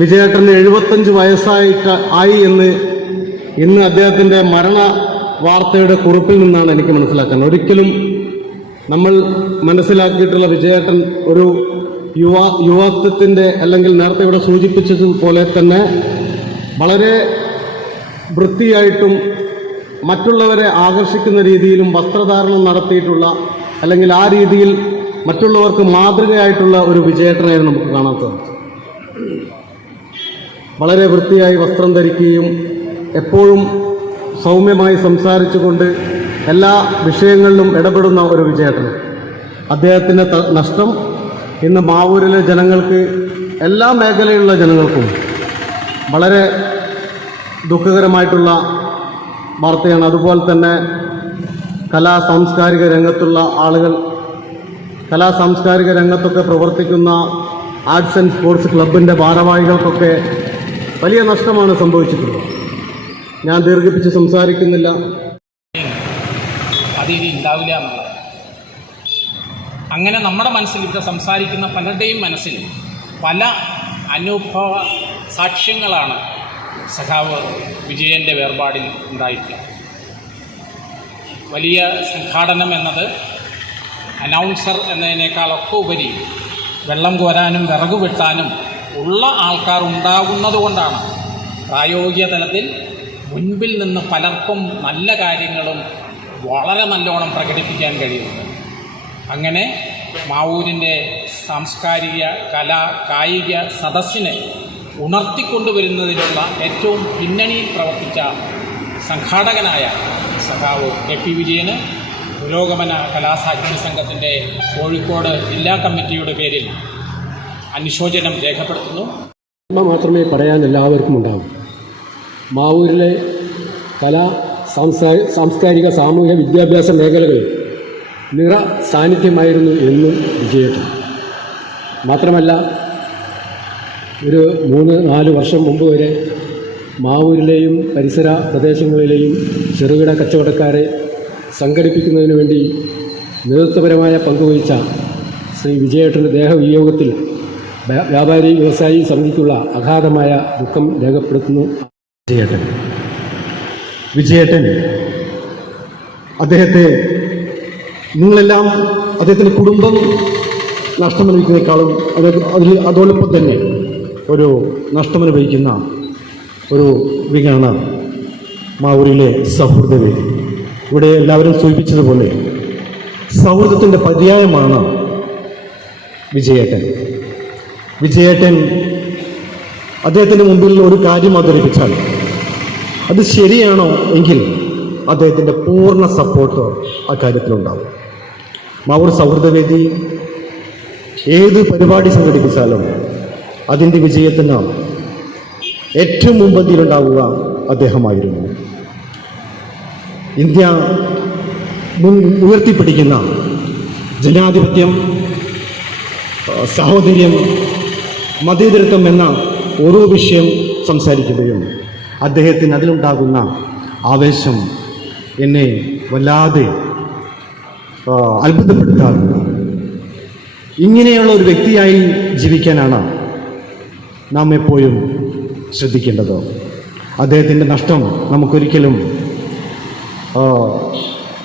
വിജയേട്ടന് 75 വയസ്സായി എന്ന് ഇന്ന് അദ്ദേഹത്തിൻ്റെ മരണ വാർത്തയുടെ കുറിപ്പിൽ നിന്നാണ് എനിക്ക് മനസ്സിലാക്കുന്നത്. ഒരിക്കലും നമ്മൾ മനസ്സിലാക്കിയിട്ടുള്ള വിജയേട്ടൻ ഒരു യുവത്വത്തിൻ്റെ അല്ലെങ്കിൽ നേരത്തെ ഇവിടെ സൂചിപ്പിച്ചതുപോലെ തന്നെ വളരെ വൃത്തിയായിട്ടും മറ്റുള്ളവരെ ആകർഷിക്കുന്ന രീതിയിലും വസ്ത്രധാരണം നടത്തിയിട്ടുള്ള അല്ലെങ്കിൽ ആ രീതിയിൽ മറ്റുള്ളവർക്ക് മാതൃകയായിട്ടുള്ള ഒരു വിജയേട്ടനായിരുന്നു നമുക്ക് കാണാൻ സാധിച്ചത്. വളരെ വൃത്തിയായി വസ്ത്രം ധരിക്കുകയും എപ്പോഴും സൗമ്യമായി സംസാരിച്ചുകൊണ്ട് എല്ലാ വിഷയങ്ങളിലും ഇടപെടുന്ന ഒരു വിജയേട്ടൻ. അദ്ദേഹത്തിൻ്റെ നഷ്ടം ഇന്ന് മാവൂരിലെ ജനങ്ങൾക്ക്, എല്ലാ മേഖലയിലുള്ള ജനങ്ങൾക്കും വളരെ ദുഃഖകരമായിട്ടുള്ള വാർത്തയാണ്. അതുപോലെ തന്നെ സാംസ്കാരിക രംഗത്തുള്ള ആളുകൾ, സാംസ്കാരിക രംഗത്തൊക്കെ പ്രവർത്തിക്കുന്ന ആർട്സ് ആൻഡ് സ്പോർട്സ് ക്ലബിൻ്റെ ഭാരവാഹികൾക്കൊക്കെ വലിയ നഷ്ടമാണ് സംഭവിച്ചിട്ടുള്ളത്. ഞാൻ ദീർഘിപ്പിച്ച് സംസാരിക്കുന്നില്ല. അതിനി ഉണ്ടാവില്ല എന്നുള്ളത് അങ്ങനെ നമ്മുടെ മനസ്സിൽ ഇവിടെ സംസാരിക്കുന്ന പലരുടെയും മനസ്സിൽ പല അനുഭവ സാക്ഷ്യങ്ങളാണ് സഖാവ് വിജയൻ്റെ വേർപാടിൽ ഉണ്ടായിട്ടുള്ളത്. വലിയ സംഘാടനം എന്നത് അനൗൺസർ എന്നതിനേക്കാളൊക്കെ ഉപരി വെള്ളം കോരാനും വിറകു വെട്ടാനും ഉള്ള ആൾക്കാർ ഉണ്ടാകുന്നത് കൊണ്ടാണ് പ്രായോഗിക തലത്തിൽ മുൻപിൽ നിന്ന് പലർക്കും നല്ല കാര്യങ്ങളും വളരെ നല്ലോണം പ്രകടിപ്പിക്കാൻ കഴിയുന്നത്. അങ്ങനെ മാവൂരിൻ്റെ സാംസ്കാരിക കായിക സദസ്സിനെ ഉണർത്തിക്കൊണ്ടുവരുന്നതിനുള്ള ഏറ്റവും പിന്നണിയിൽ പ്രവർത്തിച്ച സംഘാടകനായ സഖാവ് കെ.പി. വിജയന് പുരോഗമന കലാസാഹിത്യ സംഘത്തിൻ്റെ കോഴിക്കോട് ജില്ലാ കമ്മിറ്റിയുടെ പേരിൽ അനുശോചനം രേഖപ്പെടുത്തുന്നു. മാത്രമേ പറയാൻ എല്ലാവർക്കും ഉണ്ടാവും. മാവൂരിലെ സാംസ്കാരിക സാമൂഹിക വിദ്യാഭ്യാസ മേഖലകളിൽ നിറ സാന്നിധ്യമായിരുന്നു എന്നും വിജയേട്ടൻ. മാത്രമല്ല, ഒരു 3-4 വർഷം മുമ്പ് വരെ മാവൂരിലെയും പരിസര പ്രദേശങ്ങളിലെയും ചെറുകിട കച്ചവടക്കാരെ സംഘടിപ്പിക്കുന്നതിന് വേണ്ടി നേതൃത്വപരമായ പങ്കുവഹിച്ച ശ്രീ വിജയേട്ടൻ്റെ ദേഹവിയോഗത്തിൽ വ്യാപാരി വ്യവസായി സമിതിക്കുള്ള അഗാധമായ ദുഃഖം രേഖപ്പെടുത്തുന്നു. വിജയേട്ടൻ അദ്ദേഹത്തെ നിങ്ങളെല്ലാം അദ്ദേഹത്തിൻ്റെ കുടുംബം നഷ്ടമനുഭവിക്കുന്നതിനേക്കാളും അതോടൊപ്പം തന്നെ ഒരു നഷ്ടമനുഭവിക്കുന്ന ഒരു വികയാണ് മാവൂരിലെ സൗഹൃദവേദി. ഇവിടെ എല്ലാവരും സൂചിപ്പിച്ചതുപോലെ സൗഹൃദത്തിൻ്റെ പര്യായമാണ് വിജയേട്ടൻ അദ്ദേഹത്തിൻ്റെ മുമ്പിൽ ഒരു കാര്യം അവതരിപ്പിച്ചാൽ അത് ശരിയാണോ എങ്കിൽ അദ്ദേഹത്തിൻ്റെ പൂർണ്ണ സപ്പോർട്ട് ആ കാര്യത്തിലുണ്ടാവും. മാവൂർ സൗഹൃദവേദി ഏത് പരിപാടി സംഘടിപ്പിച്ചാലും അതിൻ്റെ വിജയത്തിന് ഏറ്റവും മുൻപന്തിയിലുണ്ടാവുക അദ്ദേഹമായിരുന്നു. ഇന്ത്യ ഉയർത്തിപ്പിടിക്കുന്ന ജനാധിപത്യം, സഹോദര്യം, മതേതരത്വം എന്ന ഓരോ വിഷയം സംസാരിക്കുകയും അദ്ദേഹത്തിന് അതിലുണ്ടാകുന്ന ആവേശം എന്നെ വല്ലാതെ അത്ഭുതപ്പെടുത്താറുണ്ട്. ഇങ്ങനെയുള്ള ഒരു വ്യക്തിയായി ജീവിക്കാനാണ് നാം എപ്പോഴും ശ്രദ്ധിക്കേണ്ടത്. അദ്ദേഹത്തിൻ്റെ നഷ്ടം നമുക്കൊരിക്കലും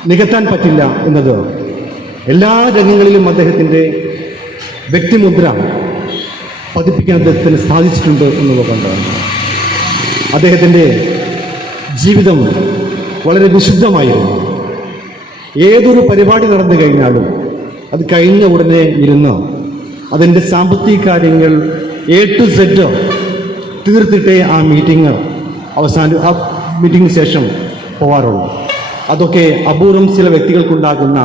നികത്താൻ പറ്റില്ല എന്നത് എല്ലാ രംഗങ്ങളിലും അദ്ദേഹത്തിൻ്റെ വ്യക്തിമുദ്ര പതിപ്പിക്കാൻ അദ്ദേഹത്തിന് സാധിച്ചിട്ടുണ്ട് എന്നുള്ളതുകൊണ്ടാണ്. അദ്ദേഹത്തിൻ്റെ ജീവിതം വളരെ വിശുദ്ധമായിരുന്നു. ഏതൊരു പരിപാടി നടന്നു കഴിഞ്ഞാലും അത് കഴിഞ്ഞ ഉടനെ ഇരുന്ന് അതിൻ്റെ സാമ്പത്തിക കാര്യങ്ങൾ A to Z തീർത്തിട്ടേ ആ മീറ്റിംഗ് ആ മീറ്റിംഗിന് ശേഷം പോവാറുള്ളൂ. അതൊക്കെ അപൂർവം ചില വ്യക്തികൾക്കുണ്ടാകുന്ന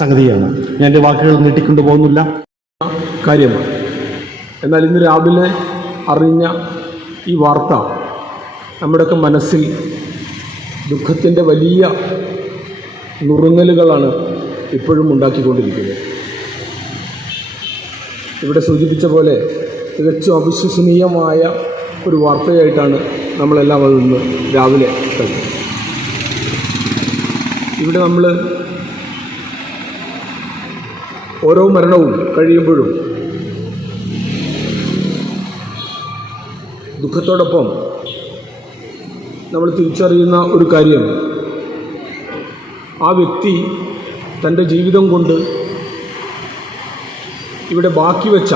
സംഗതിയാണ്. ഞാൻ എൻ്റെ വാക്കുകൾ നീട്ടിക്കൊണ്ടു പോകുന്നില്ല. കാര്യമാണ്. എന്നാൽ ഇന്ന് രാവിലെ അറിഞ്ഞ ഈ വാർത്ത നമ്മുടെയൊക്കെ മനസ്സിൽ ദുഃഖത്തിൻ്റെ വലിയ നുറുങ്ങലുകളാണ് ഇപ്പോഴും ഉണ്ടാക്കിക്കൊണ്ടിരിക്കുന്നത്. ഇവിടെ സൂചിപ്പിച്ച പോലെ തികച്ചും അവിശ്വസനീയമായ ഒരു വാർത്തയായിട്ടാണ് നമ്മളെല്ലാം അത് ഇന്ന് രാവിലെ കഴിഞ്ഞത്. ഇവിടെ നമ്മൾ ഓരോ മരണവും കഴിയുമ്പോഴും ദുഃഖത്തോടൊപ്പം നമ്മൾ തിരിച്ചറിയുന്ന ഒരു കാര്യം, ആ വ്യക്തി തൻ്റെ ജീവിതം കൊണ്ട് ഇവിടെ ബാക്കി വെച്ച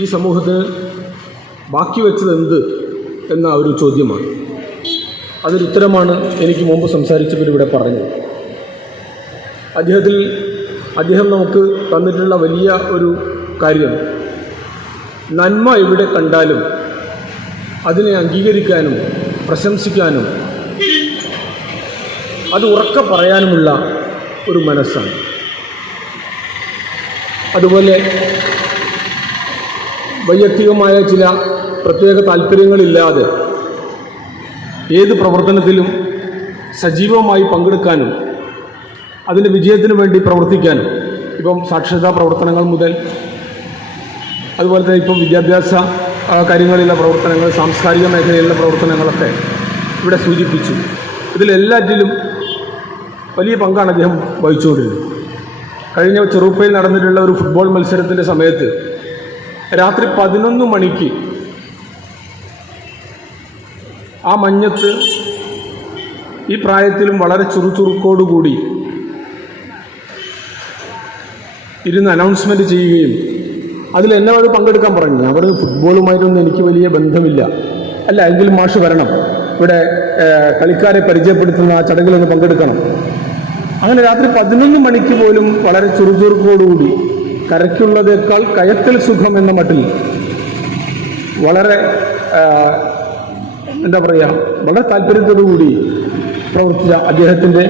ഈ സമൂഹത്തിന് ബാക്കി വെച്ചത് എന്ത് എന്ന ഒരു ചോദ്യമാണ്. അതിനുത്തരമാണ് എനിക്ക് മുമ്പ് സംസാരിച്ചവർ ഇവിടെ പറഞ്ഞത്. അദ്ദേഹം നമുക്ക് തന്നിട്ടുള്ള വലിയ ഒരു കാര്യം, നന്മ എവിടെ കണ്ടാലും അതിനെ അംഗീകരിക്കാനും പ്രശംസിക്കാനും അത് ഉറക്കെ പറയാനുമുള്ള ഒരു മനസ്സാണ്. അതുപോലെ വൈയക്തികമായ ചില പ്രത്യേക താല്പര്യങ്ങളില്ലാതെ ഏത് പ്രവർത്തനത്തിലും സജീവമായി പങ്കെടുക്കാനും അതിൻ്റെ വിജയത്തിന് വേണ്ടി പ്രവർത്തിക്കാനും, ഇപ്പം സാക്ഷരതാ പ്രവർത്തനങ്ങൾ മുതൽ അതുപോലെ തന്നെ ഇപ്പം വിദ്യാഭ്യാസ കാര്യങ്ങളിലുള്ള പ്രവർത്തനങ്ങൾ, സാംസ്കാരിക മേഖലയിലുള്ള പ്രവർത്തനങ്ങളൊക്കെ ഇവിടെ സൂചിപ്പിച്ചു. ഇതിലെല്ലാറ്റിലും വലിയ പങ്കാണ് അദ്ദേഹം വഹിച്ചുകൊണ്ടിരുന്നത്. കഴിഞ്ഞ ചെറുപ്പയിൽ നടന്നിട്ടുള്ള ഒരു ഫുട്ബോൾ മത്സരത്തിൻ്റെ സമയത്ത് രാത്രി 11 മണിക്ക് ആ മഞ്ഞത്ത് ഈ പ്രായത്തിലും വളരെ ചുറുചുറുക്കോടുകൂടി ഇരുന്ന് അനൗൺസ്മെൻറ്റ് ചെയ്യുകയും അതിൽ എന്നെ അത് പങ്കെടുക്കാൻ പറഞ്ഞു. ഞാൻ പറഞ്ഞു ഫുട്ബോളുമായിട്ടൊന്നും എനിക്ക് വലിയ ബന്ധമില്ല, അല്ല എങ്കിലും മാഷ് വരണം, ഇവിടെ കളിക്കാരെ പരിചയപ്പെടുത്തുന്ന ആ ചടങ്ങിലൊന്ന് പങ്കെടുക്കണം. അങ്ങനെ രാത്രി 11 മണിക്ക് പോലും വളരെ ചുറുചുറുക്കോടുകൂടി കരയ്ക്കുള്ളതേക്കാൾ കയത്തിൽ സുഖം എന്ന മട്ടിൽ വളരെ എന്താ പറയുക, വളരെ താല്പര്യത്തോടുകൂടി പ്രവർത്തിച്ച അദ്ദേഹത്തിൻ്റെ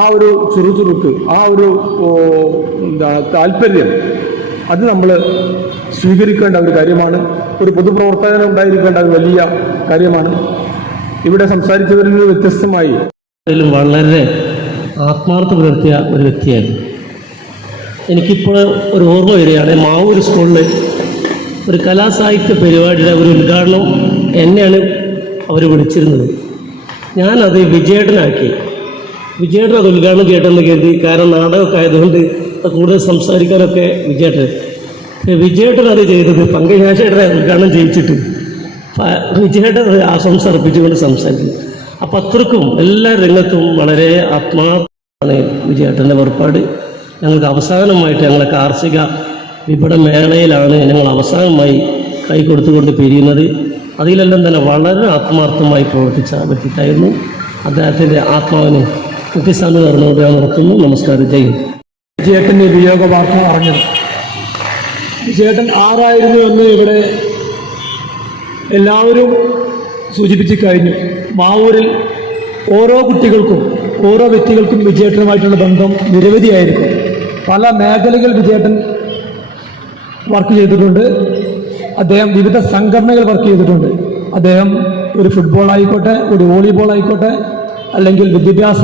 ആ ഒരു ചുറുചുറുക്ക്, ആ ഒരു താല്പര്യം, അത് നമ്മൾ സ്വീകരിക്കേണ്ട ഒരു കാര്യമാണ്. ഒരു പൊതുപ്രവർത്തകൻ ഉണ്ടായിരിക്കേണ്ട ഒരു വലിയ കാര്യമാണ്. ഇവിടെ സംസാരിച്ചവരിൽ നിന്ന് വ്യത്യസ്തമായി വളരെ ആത്മാർത്ഥ പുലർത്തിയ ഒരു വ്യക്തിയായിരുന്നു. എനിക്കിപ്പോൾ ഒരു ഓർമ്മ വരികയാണ്, മാവൂർ സ്കൂളിൽ ഒരു കലാസാഹിത്യ പരിപാടിയുടെ ഒരു ഉദ്ഘാടനം എന്നെയാണ് അവർ വിളിച്ചിരുന്നത്. ഞാനത് വിജയേട്ടനാക്കി. വിജയേട്ടൻ അത് ഉദ്ഘാടനം ചെയ്യട്ടെന്ന് കരുതി, കാരണം നാടകമൊക്കെ ആയതുകൊണ്ട് കൂടുതൽ സംസാരിക്കാനൊക്കെ വിജയേട്ടൻ അത് ചെയ്തത് പങ്കജാശേട്ടനെ ഉദ്ഘാടനം ചെയ്യിച്ചിട്ട് വിജയേട്ടൻ ആശംസ അർപ്പിച്ചുകൊണ്ട് സംസാരിച്ചു. അപ്പം അത്രക്കും എല്ലാ രംഗത്തും വളരെ ആത്മാർത്ഥമാണ് വിജയേട്ടൻ്റെ പുറപ്പാട്. ഞങ്ങൾക്ക് അവസാനമായിട്ട് ഞങ്ങളെ കാർഷിക വിപണന മേളയിലാണ് ഞങ്ങൾ അവസാനമായി കൈ കൊടുത്തുകൊണ്ട് പിരിയുന്നത്. അതിലെല്ലാം തന്നെ വളരെ ആത്മാർത്ഥമായി പ്രവർത്തിച്ച വ്യക്തിയായിരുന്നു. അദ്ദേഹത്തിൻ്റെ ആത്മാവിന് വ്യത്യസ്തത നേർന്നുകൊണ്ട് ഞാൻ നിർത്തുന്നു. നമസ്കാരം. ജയ്. വിജയേട്ടൻ്റെ വിയോഗ വാർത്ത അറിഞ്ഞത്. വിജയേട്ടൻ ആരായിരുന്നു എന്ന് ഇവിടെ എല്ലാവരും സൂചിപ്പിച്ച് കഴിഞ്ഞു. മാവൂരിൽ ഓരോ കുട്ടികൾക്കും ഓരോ വ്യക്തികൾക്കും വിജയേട്ടനുമായിട്ടുള്ള ബന്ധം നിരവധിയായിരിക്കും. പല മേഖലകൾ വിജയേട്ടൻ വർക്ക് ചെയ്തിട്ടുണ്ട്. അദ്ദേഹം വിവിധ സംഘടനകൾ വർക്ക് ചെയ്തിട്ടുണ്ട്. അദ്ദേഹം ഒരു ഫുട്ബോൾ ആയിക്കോട്ടെ, ഒരു വോളിബോൾ ആയിക്കോട്ടെ, അല്ലെങ്കിൽ വിദ്യാഭ്യാസ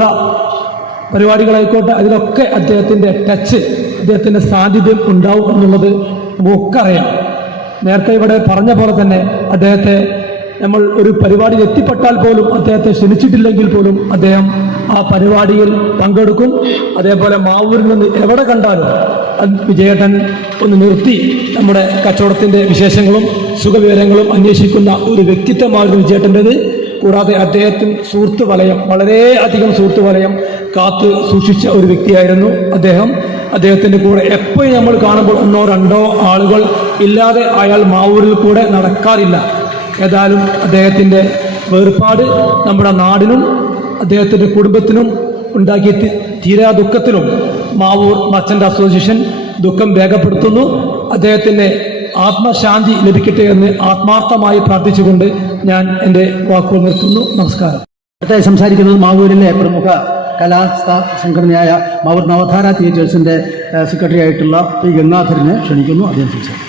പരിപാടികളായിക്കോട്ടെ, അതിലൊക്കെ അദ്ദേഹത്തിൻ്റെ ടച്ച്, അദ്ദേഹത്തിൻ്റെ സാന്നിധ്യം ഉണ്ടാവും എന്നുള്ളത് നമുക്കൊക്കെ അറിയാം. നേരത്തെ ഇവിടെ പറഞ്ഞ പോലെ തന്നെ അദ്ദേഹത്തെ നമ്മൾ ഒരു പരിപാടിയിൽ എത്തിപ്പെട്ടാൽ പോലും അദ്ദേഹത്തെ ക്ഷണിച്ചിട്ടില്ലെങ്കിൽ പോലും അദ്ദേഹം ആ പരിപാടിയിൽ പങ്കെടുക്കും. അതേപോലെ മാവൂരിൽ നിന്ന് എവിടെ കണ്ടാലും വിജയേട്ടൻ ഒന്ന് നിർത്തി നമ്മുടെ കച്ചവടത്തിൻ്റെ വിശേഷങ്ങളും സുഖവിവരങ്ങളും അന്വേഷിക്കുന്ന ഒരു വ്യക്തിത്വമായിരുന്നു വിജയേട്ടൻ്റേത്. കൂടാതെ അദ്ദേഹത്തിന് സുഹൃത്ത് വലയം, വളരെയധികം സുഹൃത്ത് വലയം കാത്ത് സൂക്ഷിച്ച ഒരു വ്യക്തിയായിരുന്നു അദ്ദേഹം. അദ്ദേഹത്തിൻ്റെ കൂടെ എപ്പോഴും നമ്മൾ കാണുമ്പോൾ 1 2 ആളുകൾ ഇല്ലാതെ അയാൾ മാവൂരിൽ കൂടെ നടക്കാറില്ല. ഏതായാലും അദ്ദേഹത്തിൻ്റെ വേർപാട് നമ്മുടെ നാടിനും അദ്ദേഹത്തിൻ്റെ കുടുംബത്തിനും ഉണ്ടാക്കിയ തീരാ ദുഃഖത്തിലും മാവൂർ മർച്ചൻ്റ് അസോസിയേഷൻ ദുഃഖം രേഖപ്പെടുത്തുന്നു. അദ്ദേഹത്തിന് ആത്മശാന്തി ലഭിക്കട്ടെ എന്ന് ആത്മാർത്ഥമായി പ്രാർത്ഥിച്ചുകൊണ്ട് ഞാൻ എൻ്റെ വാക്കുകൾ നിർത്തുന്നു. നമസ്കാരം. അടുത്തായി സംസാരിക്കുന്നത് മാവൂരിലെ പ്രമുഖ സംഘടനയായ മാവൂർ നവധാര തിയേറ്റേഴ്സിൻ്റെ സെക്രട്ടറി ആയിട്ടുള്ള പി ഗംഗാധരനെ ക്ഷണിക്കുന്നു. അദ്ദേഹം സംസാരിക്കും.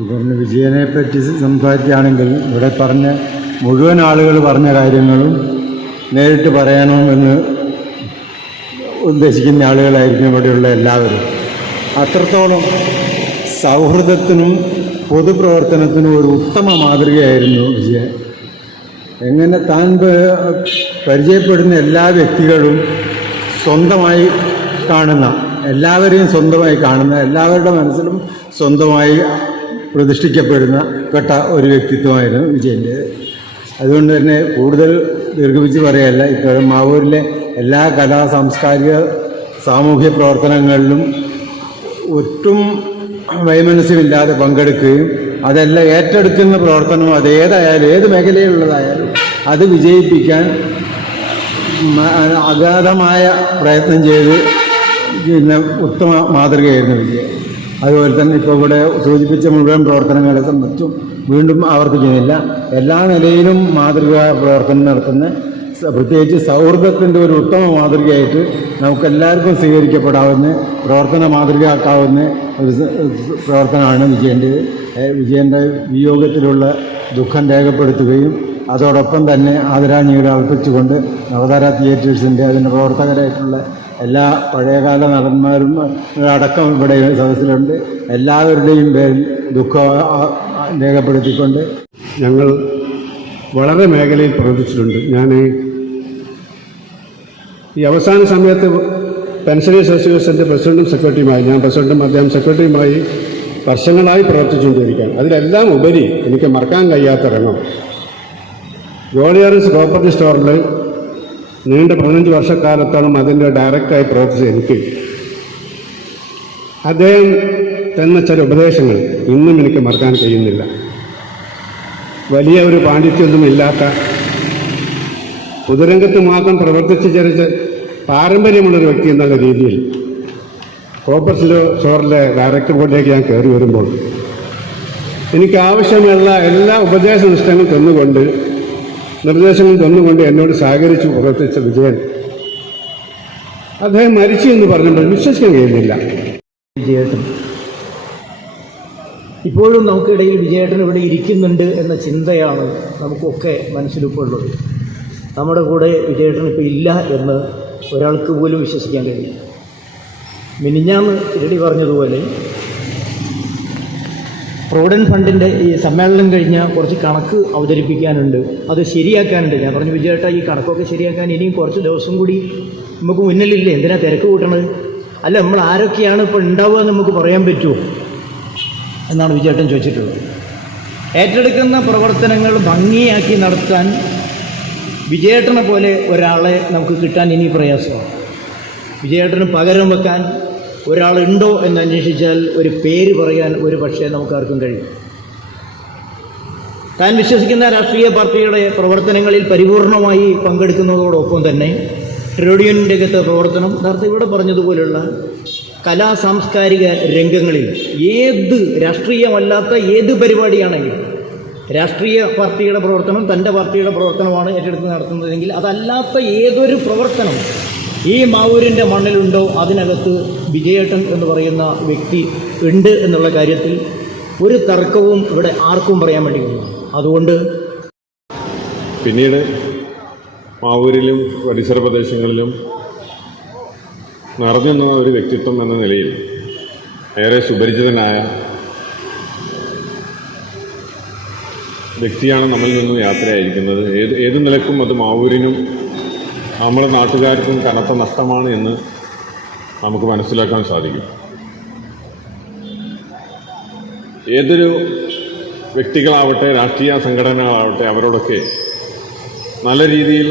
ഇതൊന്ന് വിജയനെ പറ്റി സംസാരിക്കുകയാണെങ്കിൽ ഇവിടെ പറഞ്ഞ മുഴുവൻ ആളുകൾ പറഞ്ഞ കാര്യങ്ങളും നേരിട്ട് പറയണമെന്ന് ഉദ്ദേശിക്കുന്ന ആളുകളായിരിക്കും ഇവിടെയുള്ള എല്ലാവരും. അത്രത്തോളം സൗഹൃദത്തിനും പൊതുപ്രവർത്തനത്തിനും ഒരു ഉത്തമ മാതൃകയായിരുന്നു വിജയൻ. എങ്ങനെ താൻ പരിചയപ്പെടുന്ന എല്ലാ വ്യക്തികളും സ്വന്തമായി കാണുന്ന, എല്ലാവരെയും സ്വന്തമായി കാണുന്ന, എല്ലാവരുടെ മനസ്സിലും സ്വന്തമായി പ്രതിഷ്ഠിക്കപ്പെട്ട ഒരു വ്യക്തിത്വമായിരുന്നു വിജയൻ്റെ. അതുകൊണ്ട് തന്നെ കൂടുതൽ ദീർഘിപ്പിച്ച് പറയല്ല, ഇപ്പോഴും മാവൂരിലെ എല്ലാ സാംസ്കാരിക സാമൂഹ്യ പ്രവർത്തനങ്ങളിലും ഒട്ടും വൈമനസ്യമില്ലാതെ പങ്കെടുക്കുകയും അതെല്ലാം ഏറ്റെടുക്കുന്ന പ്രവർത്തനം അത് ഏതായാലും ഏത് മേഖലയിലുള്ളതായാലും അത് വിജയിപ്പിക്കാൻ അഗാധമായ പ്രയത്നം ചെയ്ത് പിന്നെ ഉത്തമ മാതൃകയായിരുന്നു വിജയം. അതുപോലെ തന്നെ ഇപ്പോൾ ഇവിടെ സൂചിപ്പിച്ച മുഴുവൻ പ്രവർത്തനങ്ങളെ സംബന്ധിച്ചും വീണ്ടും ആവർത്തിക്കുന്നില്ല. എല്ലാ നിലയിലും മാതൃകാ പ്രവർത്തനം നടത്തുന്ന, പ്രത്യേകിച്ച് സൗഹൃദത്തിൻ്റെ ഒരു ഉത്തമ മാതൃകയായിട്ട് നമുക്കെല്ലാവർക്കും സ്വീകരിക്കപ്പെടാവുന്ന, പ്രവർത്തന മാതൃകയാക്കാവുന്ന ഒരു പ്രവർത്തനമാണ് വിജയൻ്റെ വിയോഗത്തിലുള്ള ദുഃഖം രേഖപ്പെടുത്തുകയും അതോടൊപ്പം തന്നെ ആദരാഞ്ജലികൾ അർപ്പിച്ചുകൊണ്ട് നവതാര തിയേറ്റേഴ്സിൻ്റെ അതിൻ്റെ പ്രവർത്തകരായിട്ടുള്ള എല്ലാ പഴയകാല നടന്മാരും അടക്കം ഇവിടെ സദസ്സിലുണ്ട്. എല്ലാവരുടെയും പേരിൽ ദുഃഖം രേഖപ്പെടുത്തിക്കൊണ്ട് ഞങ്ങൾ വളരെ മേഖലയിൽ പ്രവർത്തിച്ചിട്ടുണ്ട്. ഞാൻ ഈ അവസാന സമയത്ത് പെൻഷനേഴ്സ് അസോസിയേഷൻ്റെ പ്രസിഡന്റും സെക്രട്ടറിയുമായി, ഞാൻ പ്രസിഡന്റും അദ്ദേഹം സെക്രട്ടറിയുമായി വർഷങ്ങളായി പ്രവർത്തിച്ചുകൊണ്ടിരിക്കുകയാണ്. അതിലെല്ലാം ഉപരി എനിക്ക് മറക്കാൻ കഴിയാത്ത രംഗം ജോളിയാറിസ് പ്രോപ്പർട്ടി സ്റ്റോറിൽ നീണ്ട 15 വർഷക്കാലത്തോളം അതിൻ്റെ ഡയറക്ടറായി പ്രവർത്തിച്ച എനിക്ക് അദ്ദേഹം തന്ന ചില ഉപദേശങ്ങൾ ഇന്നും എനിക്ക് മറക്കാൻ കഴിയുന്നില്ല. വലിയ ഒരു പാണ്ഡിത്യമൊന്നും ഇല്ലാത്ത, പൊതുരംഗത്ത് മാത്രം പ്രവർത്തിച്ച് ചെറിയ പാരമ്പര്യമുള്ളൊരു വ്യക്തി എന്നുള്ള രീതിയിൽ പ്രോപ്പർട്ടി സ്റ്റോറിലെ ഡയറക്ടർ ബോർഡിലേക്ക് ഞാൻ കയറി വരുമ്പോൾ എനിക്ക് ആവശ്യമുള്ള എല്ലാ നിർദ്ദേശങ്ങൾ തന്നുകൊണ്ട് എന്നോട് സഹകരിച്ച് പ്രവർത്തിച്ച വിജയൻ, അദ്ദേഹം മരിച്ചു എന്ന് പറഞ്ഞപ്പോൾ വിശ്വസിക്കാൻ കഴിയുന്നില്ല. വിജയേട്ടൻ ഇപ്പോഴും നമുക്കിടയിൽ വിജയേട്ടൻ ഇവിടെ ഇരിക്കുന്നുണ്ട് എന്ന ചിന്തയാണ് നമുക്കൊക്കെ മനസ്സിലിപ്പോൾ ഉള്ളത്. നമ്മുടെ കൂടെ വിജയേട്ടൻ ഇപ്പോൾ ഇല്ല എന്ന് ഒരാൾക്ക് പോലും വിശ്വസിക്കാൻ കഴിയില്ല. മിനിഞ്ഞാന്ന് ഇരടി പറഞ്ഞതുപോലെ പ്രൊവിഡൻറ്റ് ഫണ്ടിൻ്റെ ഈ സമ്മേളനം കഴിഞ്ഞാൽ കുറച്ച് കണക്ക് അവതരിപ്പിക്കാനുണ്ട്, അത് ശരിയാക്കാനുണ്ട്. ഞാൻ പറഞ്ഞു വിജയേട്ടാ, ഈ കണക്കൊക്കെ ശരിയാക്കാൻ ഇനിയും കുറച്ച് ദിവസം കൂടി നമുക്ക് മുന്നിലില്ലേ, എന്തിനാ തിരക്ക് കൂട്ടണത്? അല്ല, നമ്മൾ ആരൊക്കെയാണ് ഇപ്പോൾ ഉണ്ടാവുക എന്ന് നമുക്ക് പറയാൻ പറ്റുമോ എന്നാണ് വിജയേട്ടൻ ചോദിച്ചിട്ടുള്ളത്. ഏറ്റെടുക്കുന്ന പ്രവർത്തനങ്ങൾ ഭംഗിയാക്കി നടത്താൻ വിജയേട്ടനെ പോലെ ഒരാളെ നമുക്ക് കിട്ടാൻ ഇനി പ്രയാസമാണ്. വിജയേട്ടന് പകരം വെക്കാൻ ഒരാളുണ്ടോ എന്ന് അന്വേഷിച്ചാൽ ഒരു പേര് പറയാൻ ഒരു പക്ഷേ നമുക്കാർക്കും കഴിയും. താൻ വിശ്വസിക്കുന്ന രാഷ്ട്രീയ പാർട്ടിയുടെ പ്രവർത്തനങ്ങളിൽ പരിപൂർണമായി പങ്കെടുക്കുന്നതോടൊപ്പം തന്നെ ട്രേഡ് യൂണിയൻ രംഗത്തെ പ്രവർത്തനം, നേരത്തെ ഇവിടെ പറഞ്ഞതുപോലുള്ള കലാ സാംസ്കാരിക രംഗങ്ങളിൽ ഏത് രാഷ്ട്രീയമല്ലാത്ത ഏത് പരിപാടിയാണെങ്കിലും, രാഷ്ട്രീയ പാർട്ടിയുടെ പ്രവർത്തനം തൻ്റെ പാർട്ടിയുടെ പ്രവർത്തനമാണ് ഏറ്റെടുത്ത് നടത്തുന്നതെങ്കിൽ അതല്ലാത്ത ഏതൊരു പ്രവർത്തനം ഈ മാവൂരിൻ്റെ മണ്ണിലുണ്ടോ അതിനകത്ത് വിജയേട്ടൻ എന്ന് പറയുന്ന വ്യക്തി ഉണ്ട് എന്നുള്ള കാര്യത്തിൽ ഒരു തർക്കവും ഇവിടെ ആർക്കും പറയാൻ വേണ്ടി കഴിയും. അതുകൊണ്ട് പിന്നീട് മാവൂരിലും പരിസര പ്രദേശങ്ങളിലും നിറഞ്ഞു നിന്ന ഒരു വ്യക്തിത്വം എന്ന നിലയിൽ ഏറെ സുപരിചിതനായ വ്യക്തിയാണ് നമ്മളിൽ നിന്നും യാത്രയായിരിക്കുന്നത്. ഏത് നിലക്കും അത് മാവൂരിനും നമ്മുടെ നാട്ടുകാർക്കും കനത്ത നഷ്ടമാണ് എന്ന് നമുക്ക് മനസ്സിലാക്കാൻ സാധിക്കും. ഏതൊരു വ്യക്തികളാവട്ടെ രാഷ്ട്രീയ സംഘടനകളാവട്ടെ അവരോടൊക്കെ നല്ല രീതിയിൽ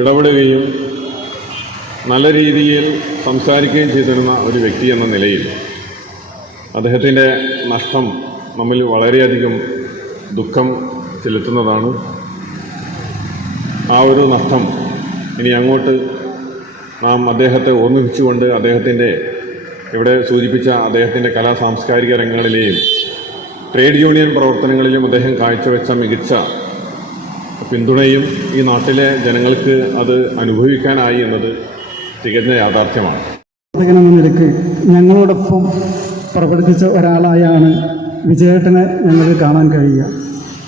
ഇടപെടുകയും നല്ല രീതിയിൽ സംസാരിക്കുകയും ചെയ്തിരുന്ന ഒരു വ്യക്തി എന്ന നിലയിൽ അദ്ദേഹത്തിൻ്റെ നഷ്ടം നമ്മിൽ വളരെയധികം ദുഃഖം ചെലുത്തുന്നതാണ്. ആ ഒരു നഷ്ടം ഇനി അങ്ങോട്ട് നാം അദ്ദേഹത്തെ ഓർമ്മിപ്പിച്ചുകൊണ്ട് അദ്ദേഹത്തിൻ്റെ ഇവിടെ സൂചിപ്പിച്ച അദ്ദേഹത്തിൻ്റെ കലാ സാംസ്കാരിക രംഗങ്ങളിലെയും ട്രേഡ് യൂണിയൻ പ്രവർത്തനങ്ങളിലും അദ്ദേഹം കാഴ്ചവെച്ച മികച്ച പിന്തുണയും ഈ നാട്ടിലെ ജനങ്ങൾക്ക് അത് അനുഭവിക്കാനായി എന്നത് തികഞ്ഞ യാഥാർത്ഥ്യമാണ്. എന്ന നിലയ്ക്ക് ഞങ്ങളോടൊപ്പം പ്രവർത്തിച്ച ഒരാളായാണ് വിജയേട്ടനെ ഞങ്ങൾക്ക് കാണാൻ കഴിയുക.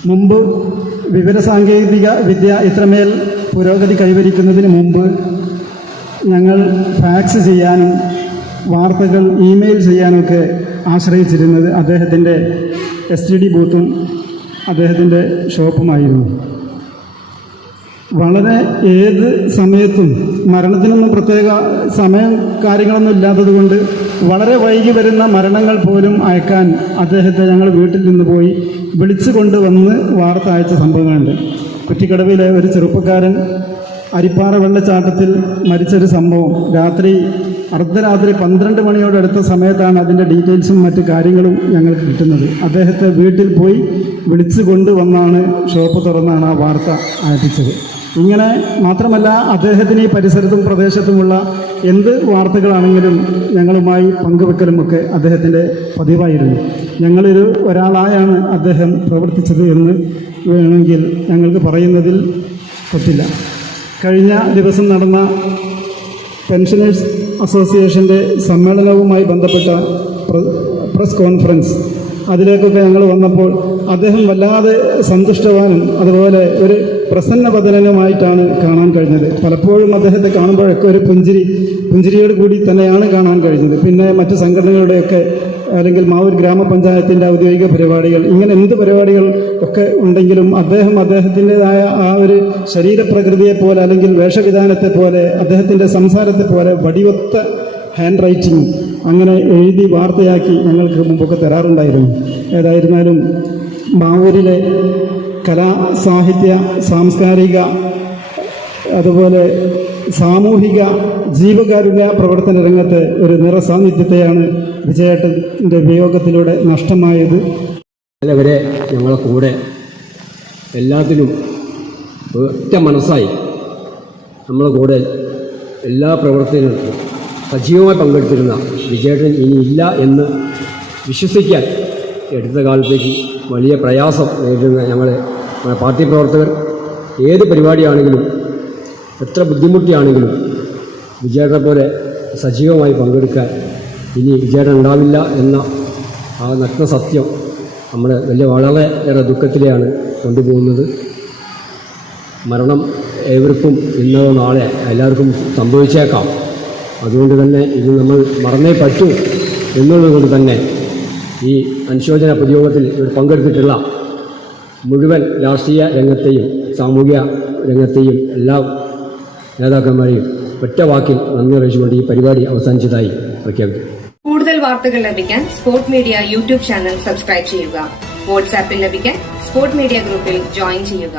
മുമ്പ് വിവരസാങ്കേതിക വിദ്യ ഇത്രമേൽ പുരോഗതി കൈവരിക്കുന്നതിന് മുമ്പ് ഞങ്ങൾ ഫാക്സ് ചെയ്യാനും വാർത്തകൾ ഇമെയിൽ ചെയ്യാനൊക്കെ ആശ്രയിച്ചിരുന്നത് അദ്ദേഹത്തിൻ്റെ STD ബൂത്തും അദ്ദേഹത്തിൻ്റെ ഷോപ്പുമായിരുന്നു. വളരെ ഏത് സമയത്തും മരണത്തിനൊന്നും പ്രത്യേക സമയം കാര്യങ്ങളൊന്നും ഇല്ലാത്തതുകൊണ്ട് വളരെ വൈകി വരുന്ന മരണങ്ങൾ പോലും അയക്കാൻ അദ്ദേഹത്തെ ഞങ്ങൾ വീട്ടിൽ നിന്ന് പോയി വിളിച്ചു കൊണ്ടുവന്ന് വാർത്ത അയച്ച സംഭവങ്ങളുണ്ട്. കുറ്റിക്കടവിലെ ഒരു ചെറുപ്പക്കാരൻ അരിപ്പാറ വെള്ളച്ചാട്ടത്തിൽ മരിച്ചൊരു സംഭവം അർദ്ധരാത്രി 12 മണിയോടടുത്ത സമയത്താണ് അതിൻ്റെ ഡീറ്റെയിൽസും മറ്റു കാര്യങ്ങളും ഞങ്ങൾക്ക് കിട്ടുന്നത്. അദ്ദേഹത്തെ വീട്ടിൽ പോയി വിളിച്ചു കൊണ്ടുവന്നാണ് ഷോപ്പ് തുറന്നാണ് ആ വാർത്ത അയപ്പിച്ചത്. ഇങ്ങനെ മാത്രമല്ല, അദ്ദേഹത്തിന് ഈ പരിസരത്തും പ്രദേശത്തുമുള്ള എന്ത് വാർത്തകളാണെങ്കിലും ഞങ്ങളുമായി പങ്കുവെക്കലുമൊക്കെ അദ്ദേഹത്തിൻ്റെ പതിവായിരുന്നു. ഒരാളായാണ് അദ്ദേഹം പ്രവർത്തിച്ചത് എന്ന് വേണമെങ്കിൽ ഞങ്ങൾക്ക് പറയുന്നതിൽ തെറ്റില്ല. കഴിഞ്ഞ ദിവസം നടന്ന പെൻഷനേഴ്സ് അസോസിയേഷൻ്റെ സമ്മേളനവുമായി ബന്ധപ്പെട്ട പ്രസ് കോൺഫറൻസ്, അതിലേക്കൊക്കെ ഞങ്ങൾ വന്നപ്പോൾ അദ്ദേഹം വല്ലാതെ സന്തുഷ്ടവാനും അതുപോലെ ഒരു പ്രസന്നവദനനുമായിട്ടാണ് കാണാൻ കഴിഞ്ഞത്. പലപ്പോഴും അദ്ദേഹത്തെ കാണുമ്പോഴൊക്കെ ഒരു പുഞ്ചിരിയോട് കൂടി തന്നെയാണ് കാണാൻ കഴിഞ്ഞത്. പിന്നെ മറ്റ് സംഘടനകളുടെയൊക്കെ അല്ലെങ്കിൽ മാവൂർ ഗ്രാമപഞ്ചായത്തിൻ്റെ ഔദ്യോഗിക പരിപാടികൾ, ഇങ്ങനെ എന്ത് പരിപാടികൾ ഒക്കെ ഉണ്ടെങ്കിലും അദ്ദേഹത്തിൻ്റെതായ ആ ഒരു ശരീരപ്രകൃതിയെ പോലെ അല്ലെങ്കിൽ വേഷവിധാനത്തെ പോലെ അദ്ദേഹത്തിൻ്റെ സംസാരത്തെ പോലെ വടിവൊത്ത ഹാൻഡ് റൈറ്റിംഗ് അങ്ങനെ എഴുതി വാർത്തയാക്കി ഞങ്ങൾക്ക് മുമ്പൊക്കെ തരാറുണ്ടായിരുന്നു. ഏതായിരുന്നാലും മാവൂരിലെ കലാ, സാഹിത്യ, സാംസ്കാരിക അതുപോലെ സാമൂഹിക ജീവകാരുണ്യ പ്രവർത്തന രംഗത്ത് ഒരു നിറസാന്നിധ്യത്തെയാണ് വിജയേട്ടൻ്റെ വിയോഗത്തിലൂടെ നഷ്ടമായത്. വരെ ഞങ്ങളെ കൂടെ എല്ലാത്തിലും ഒറ്റ മനസ്സായി നമ്മളെ കൂടെ എല്ലാ പ്രവർത്തനങ്ങൾക്കും സജീവമായി പങ്കെടുത്തിരുന്ന വിജയേട്ടൻ ഇനിയില്ല എന്ന് വിശ്വസിക്കാൻ എടുത്ത കാലത്തേക്ക് വലിയ പ്രയാസം നേരിടുന്ന ഞങ്ങളെ പാർട്ടി പ്രവർത്തകർ ഏത് പരിപാടിയാണെങ്കിലും എത്ര ബുദ്ധിമുട്ടിയാണെങ്കിലും വിജയേട്ടനെ പോലെ സജീവമായി പങ്കെടുക്കാൻ ഇനി വിജയേട്ടൻ ഉണ്ടാവില്ല എന്ന ആ നഗ്ന സത്യം നമ്മളെ വളരെയേറെ ദുഃഖത്തിലെയാണ് കൊണ്ടുപോകുന്നത്. മരണം ഏവർക്കും ഇന്നോ നാളെ എല്ലാവർക്കും സംഭവിച്ചേക്കാം. അതുകൊണ്ട് തന്നെ ഇത് നമ്മൾ മറന്നേ പറ്റൂ എന്നുള്ളതുകൊണ്ട് തന്നെ ഈ അനുശോചന പൊതുയോഗത്തിൽ പങ്കെടുത്തിട്ടുള്ള മുഴുവൻ രാഷ്ട്രീയ രംഗത്തെയും സാമൂഹിക രംഗത്തെയും എല്ലാ നേതാക്കന്മാരെയും ഒറ്റ വാക്കിൽ നന്ദി അറിയിച്ചുകൊണ്ട് ഈ പരിപാടി അവസാനിച്ചതായി പ്രഖ്യാപിക്കും. കൂടുതൽ വാർത്തകൾ ലഭിക്കാൻ sport media YouTube channel subscribe ചെയ്യുക. വാട്സാപ്പിൽ ലഭിക്കാൻ സ്പോർട് മീഡിയ ഗ്രൂപ്പിൽ ജോയിൻ ചെയ്യുക.